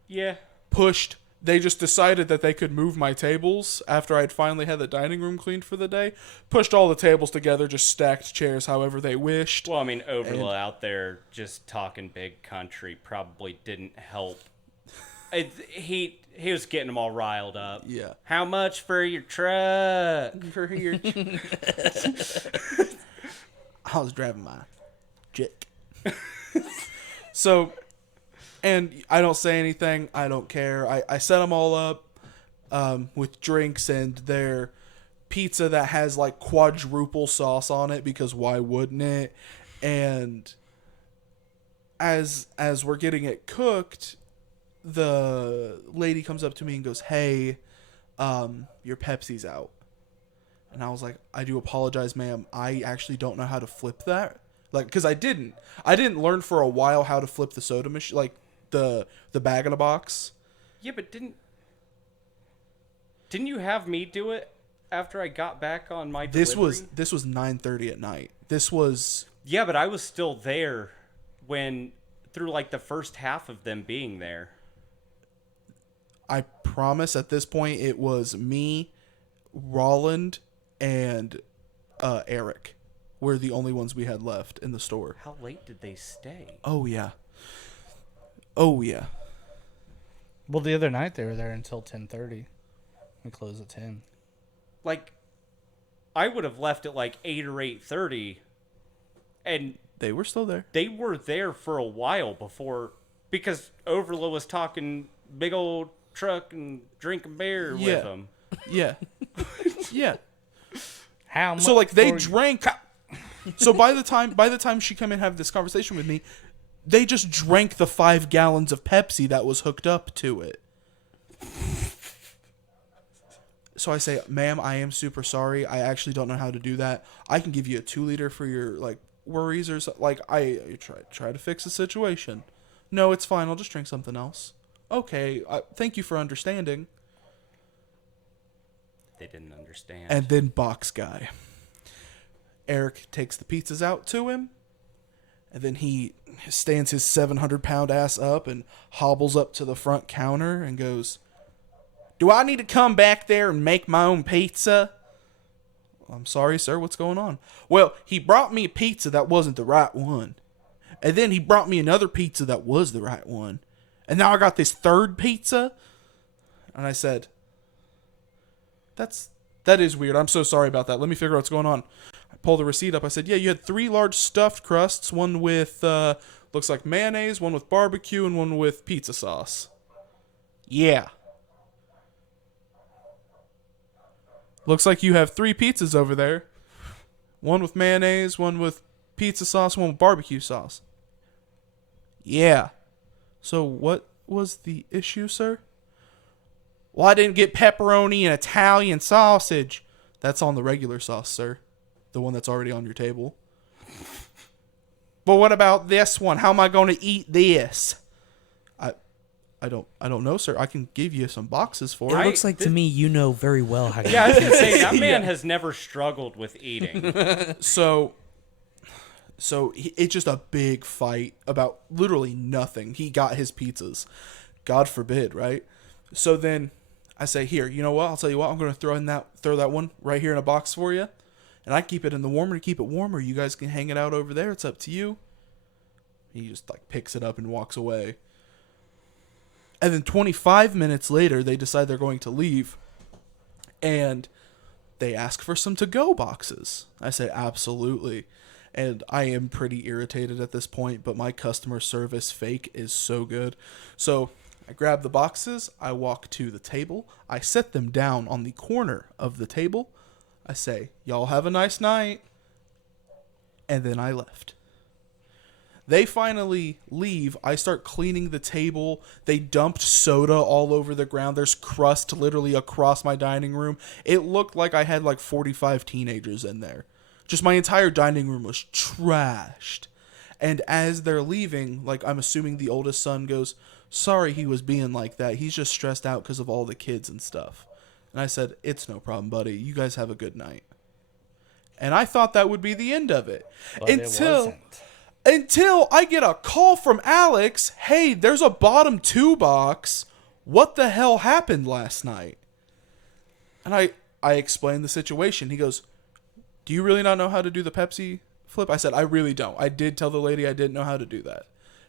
Yeah. Pushed. They just decided that they could move my tables after I'd finally had the dining room cleaned for the day. Pushed all the tables together, just stacked chairs however they wished. Well, I mean, Overla out there just talking big country probably didn't help. He was getting them all riled up. Yeah. How much for your truck? For your I was driving my jet. So, and I don't say anything. I don't care. I set them all up with drinks and their pizza that has like quadruple sauce on it, because why wouldn't it? And as we're getting it cooked, the lady comes up to me and goes, "Hey, your Pepsi's out." And I was like, "I do apologize, ma'am. I actually don't know how to flip that." Like, because I didn't learn for a while how to flip the soda machine, like the bag in a box. Yeah, but didn't you have me do it after I got back on my delivery? This was 9:30 at night. This was Yeah, but I was still there through like the first half of them being there. I promise at this point it was me, Roland, and Eric were the only ones we had left in the store. How late did they stay? Oh yeah. Well, the other night they were there until 10:30. We close at 10. Like, I would have left at like 8 or 8:30, and They were still there. they were there for a while before, because Overla was talking big old truck and drinking beer Yeah. with them. Yeah. Yeah. How much? So like they for- drank. So by the time she came in and have this conversation with me, they just drank the 5 gallons of Pepsi that was hooked up to it. So I say, "Ma'am, I am super sorry. I actually don't know how to do that. I can give you a 2-liter for your like worries or so." Like I try to fix the situation. "No, it's fine. I'll just drink something else." "Okay, thank you for understanding." They didn't understand. And then Box Guy. Eric takes the pizzas out to him, and then he stands his 700-pound ass up and hobbles up to the front counter and goes, "Do I need to come back there and make my own pizza?" "I'm sorry, sir. What's going on?" "Well, he brought me a pizza that wasn't the right one. And then he brought me another pizza that was the right one. And now I got this third pizza?" And I said, That is weird. I'm so sorry about that. Let me figure out what's going on." I pull the receipt up. I said, "Yeah, you had 3 large stuffed crusts, one with looks like mayonnaise, one with barbecue, and one with pizza sauce." "Yeah." looks like you have 3 pizzas over there. One with mayonnaise, one with pizza sauce, one with barbecue sauce. Yeah. So what was the issue, sir? Well, I didn't get pepperoni and Italian sausage. That's on the regular sauce, sir. The one that's already on your table. But what about this one? How am I going to eat this? I don't know, sir. I can give you some boxes for It it. looks like to me you know very well how to Yeah, I was gonna say that man has never struggled with eating. So it's just a big fight about literally nothing. He got his pizzas. God forbid, right? So then I say, here, you know what? I'll tell you what. I'm going to throw that one right here in a box for you. And I keep it in the warmer to keep it warmer. You guys can hang it out over there. It's up to you. He just like picks it up and walks away. And then 25 minutes later, they decide they're going to leave. And they ask for some to-go boxes. I say, absolutely. And I am pretty irritated at this point, but my customer service fake is so good. So I grab the boxes. I walk to the table. I set them down on the corner of the table. I say, y'all have a nice night. And then I left. They finally leave. I start cleaning the table. They dumped soda all over the ground. There's crust literally across my dining room. It looked like I had like 45 teenagers in there. Just my entire dining room was trashed. And as they're leaving, like I'm assuming the oldest son goes, sorry he was being like that. He's just stressed out because of all the kids and stuff. And I said, it's no problem, buddy. You guys have a good night. And I thought that would be the end of it. But it wasn't. Until I get a call from Alex, hey, there's a bottom 2 box. What the hell happened last night? And I explained the situation. He goes, do you really not know how to do the Pepsi flip? I said, I really don't. I did tell the lady I didn't know how to do that.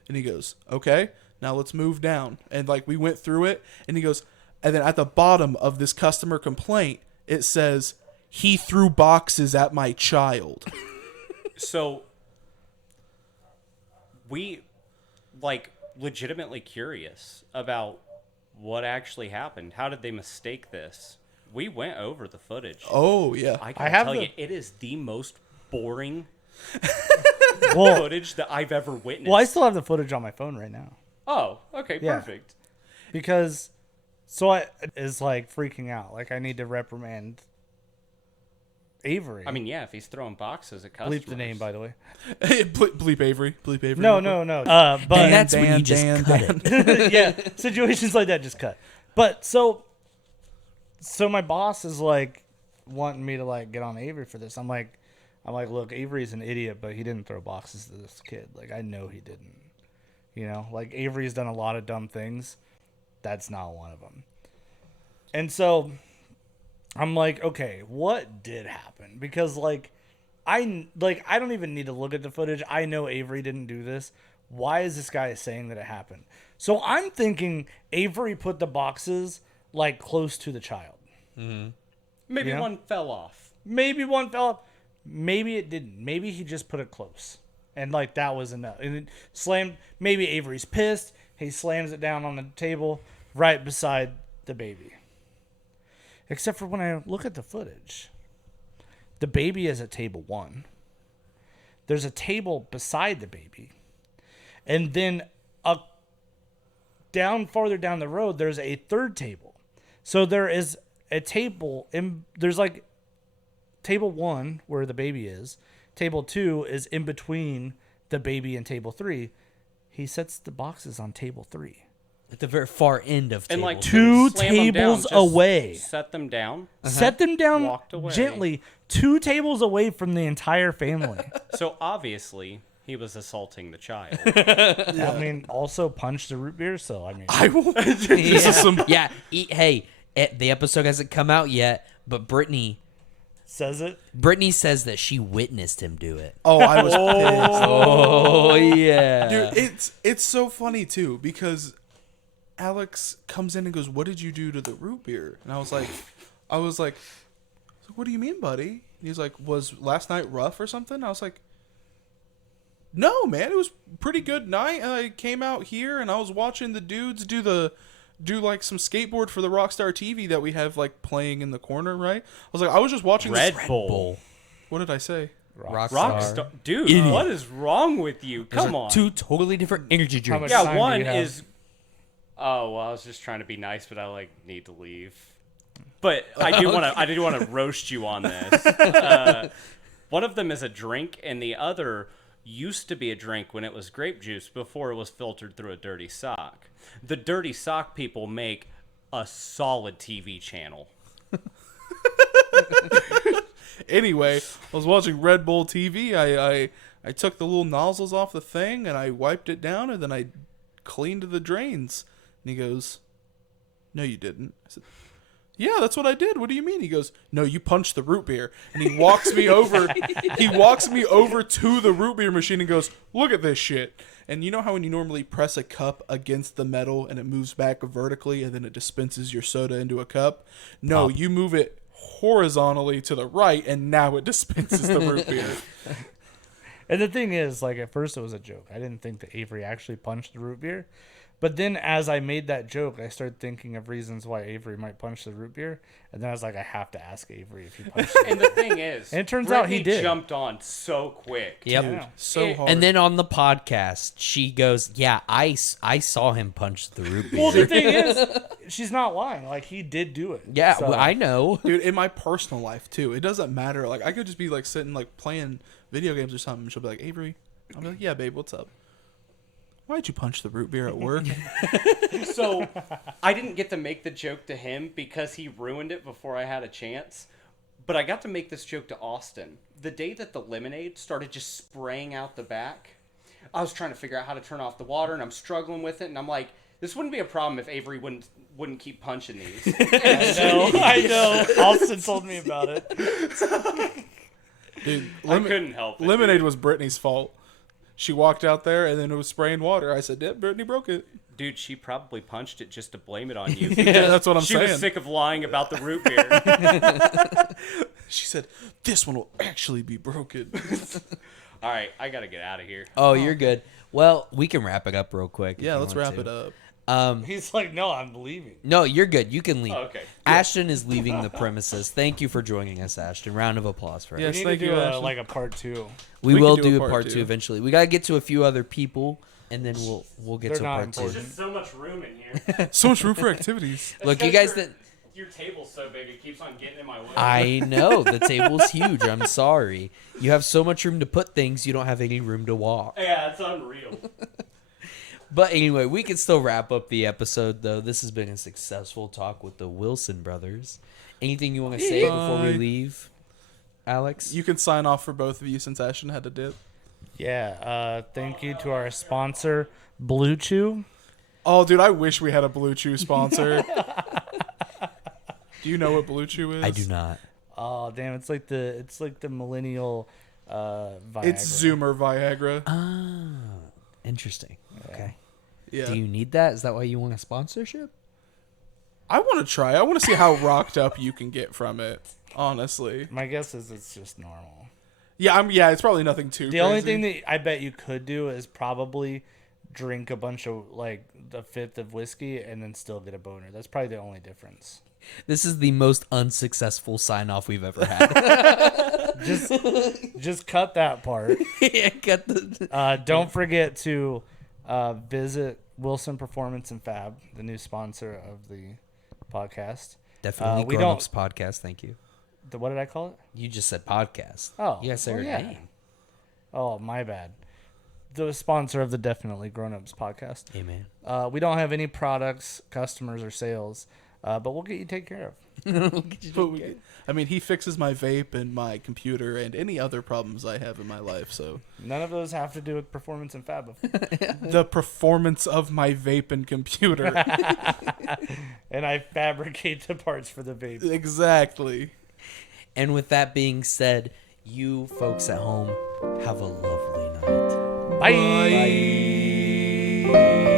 And he goes, okay, now let's move down. And like we went through it, and he goes, and then at the bottom of this customer complaint, it says, he threw boxes at my child. So we like legitimately curious about what actually happened. How did they mistake this? We went over the footage. Oh, yeah. I gotta have tell the- you, it is the most boring Well, footage that I've ever witnessed. well, I still have the footage on my phone right now Oh, okay, Yeah. perfect. because I is like freaking out. Like I need to reprimand Avery. I mean, yeah, if he's throwing boxes at customers. bleep the name, by the way. Bleep Avery. Bleep Avery. No. But And that's when you just cut it. yeah, situations like that just cut. But so my boss is like wanting me to like get on Avery for this. I'm like, look, Avery's an idiot, but he didn't throw boxes to this kid. Like I know he didn't. You know, like Avery's done a lot of dumb things. That's not one of them. And so I'm like, okay, what did happen? Because I don't even need to look at the footage. I know Avery didn't do this. Why is this guy saying that it happened? So I'm thinking Avery put the boxes like close to the child. Maybe Yeah. one fell off. Maybe one fell off. Maybe it didn't. Maybe he just put it close. And like that was enough. And it slammed. Maybe Avery's pissed. He slams it down on the table right beside the baby. Except for when I look at the footage, the baby is at table 1. There's a table beside the baby. And then farther down the road, there's a third table. So there is a table, there's like table 1 where the baby is. Table 2 is in between the baby and table 3. He sets the boxes on table 3. At the very far end of And table like Two slam them down, tables just away. Set them down. Set them down Walked away. gently 2 tables away from the entire family. So obviously he was assaulting the child. I mean, also punched the root beer. So I mean, I will. This is some. Yeah. Hey, the episode hasn't come out yet, but Brittany says it. says that she witnessed him do it. Oh, I was pissed. Oh yeah. Dude, it's so funny too because Alex comes in and goes, "What did you do to the root beer?" And I was like, "What do you mean, buddy?" And he's like, "Was last night rough or something?" I was like, "No, man, it was a pretty good night. I came out here and I was watching the dudes do the do like some skateboard for the Rockstar TV that we have like playing in the corner, right? I was like, I was just watching Red this. Bull. What did I say? Rockstar. Dude, Idiot. what is wrong with you? Those Come are on. two totally different energy drinks. much Yeah, time do one you have? is. Oh well, I was just trying to be nice, but I like need to leave. But I do want to. I do want to roast you on this. One of them is a drink, and the other used to be a drink when it was grape juice before it was filtered through a dirty sock. The dirty sock people make a solid TV channel. Anyway, I was watching Red Bull TV. I took the little nozzles off the thing and I wiped it down and then I cleaned the drains. And he goes, "No, you didn't." I said, "Yeah, that's what I did. What do you mean?" He goes, "No, you punched the root beer." And he walks me over. He walks me over to the root beer machine and goes, "Look at this shit." And you know how when you normally press a cup against the metal and it moves back vertically and then it dispenses your soda into a cup? No, you move it horizontally to the right and now it dispenses the root beer. And the thing is, like, at first it was a joke. I didn't think that Avery actually punched the root beer. But then as I made that joke, I started thinking of reasons why Avery might punch the root beer. And then I was like, I have to ask Avery if he punched it. And the thing is, And it turns out he Brittany did. jumped on so quick. Yep. Yeah. So hard. And then on the podcast, she goes, "Yeah, I saw him punch the root beer." Well, the thing is, she's not lying. Like, he did do it. Yeah, So- well, I know. Dude, in my personal life too, it doesn't matter. Like I could just be like sitting like playing video games or something. And she'll be like, "Avery," I'll be like, "Yeah, babe, what's up?" "Why'd you punch the root beer at work?" So I didn't get to make the joke to him because he ruined it before I had a chance. But I got to make this joke to Austin. The day that the lemonade started just spraying out the back, I was trying to figure out how to turn off the water, and I'm struggling with it. And I'm like, this wouldn't be a problem if Avery wouldn't keep punching these. I know. Austin told me about it. Dude, I couldn't help it. lemonade dude. was Brittany's fault. She walked out there and then it was spraying water. I said, "Yeah, Brittany broke it." Dude, she probably punched it just to blame it on you. Yeah, that's what I'm She saying. was sick of lying about the root beer. She said, "This one will actually be broken." All right, I got to get out of here. Oh, you're good. Well, we can wrap it up real quick. if Yeah, you let's want wrap to. it up. He's like, no, I'm leaving. No, you're good. You can leave. Oh, okay. Ashton is leaving the premises. Thank you for joining us, Ashton. Round of applause for him. Yes, We need thank to you, do Ashley. like a part 2. We We will can do a do a part part two. two eventually. We gotta get to a few other people, and then we'll get They're to not part two. important. There's just so much room in here. So much room for activities. Look, you guys. Your table's so big, it keeps on getting in my way. I know the table's huge. I'm sorry. You have so much room to put things, you don't have any room to walk. Yeah, it's unreal. But anyway, we can still wrap up the episode, though. This has been a successful talk with the Wilson brothers. Anything you want to say before we Bye. leave, Alex? You can sign off for both of you since Ashton had to dip. Yeah. Thank you to our sponsor, Blue Chew. Oh, dude, I wish we had a Blue Chew sponsor. Do you know what Blue Chew is? I do not. Oh, damn! It's like the millennial Viagra. It's Zoomer Viagra. Ah, interesting. Okay. Yeah. Do you need that? Is that why you want a sponsorship? I want to try. I want to see how rocked up you can get from it. Honestly. My guess is it's just normal. Yeah, Yeah, it's probably nothing too. The only crazy. thing that I bet you could do is probably drink a bunch of like a fifth of whiskey and then still get a boner. That's probably the only difference. This is the most unsuccessful sign off we've ever had. Just cut that part. Got the. Don't forget to visit Wilson Performance and Fab, the new sponsor of the podcast. Definitely we Grown Ups Podcast. Thank you. What did I call it? You just said podcast. Oh, You guys say well, her yeah. name. Oh, my bad. The sponsor of the Definitely Grown Ups podcast. Amen. We don't have any products, customers, or sales, but we'll get you taken care of. I mean, he fixes my vape and my computer and any other problems I have in my life. So None of those have to do with Performance and Fab. the performance of my vape and computer. And I fabricate the parts for the vape. Exactly. And with that being said, you folks at home have a lovely night. Bye. Bye.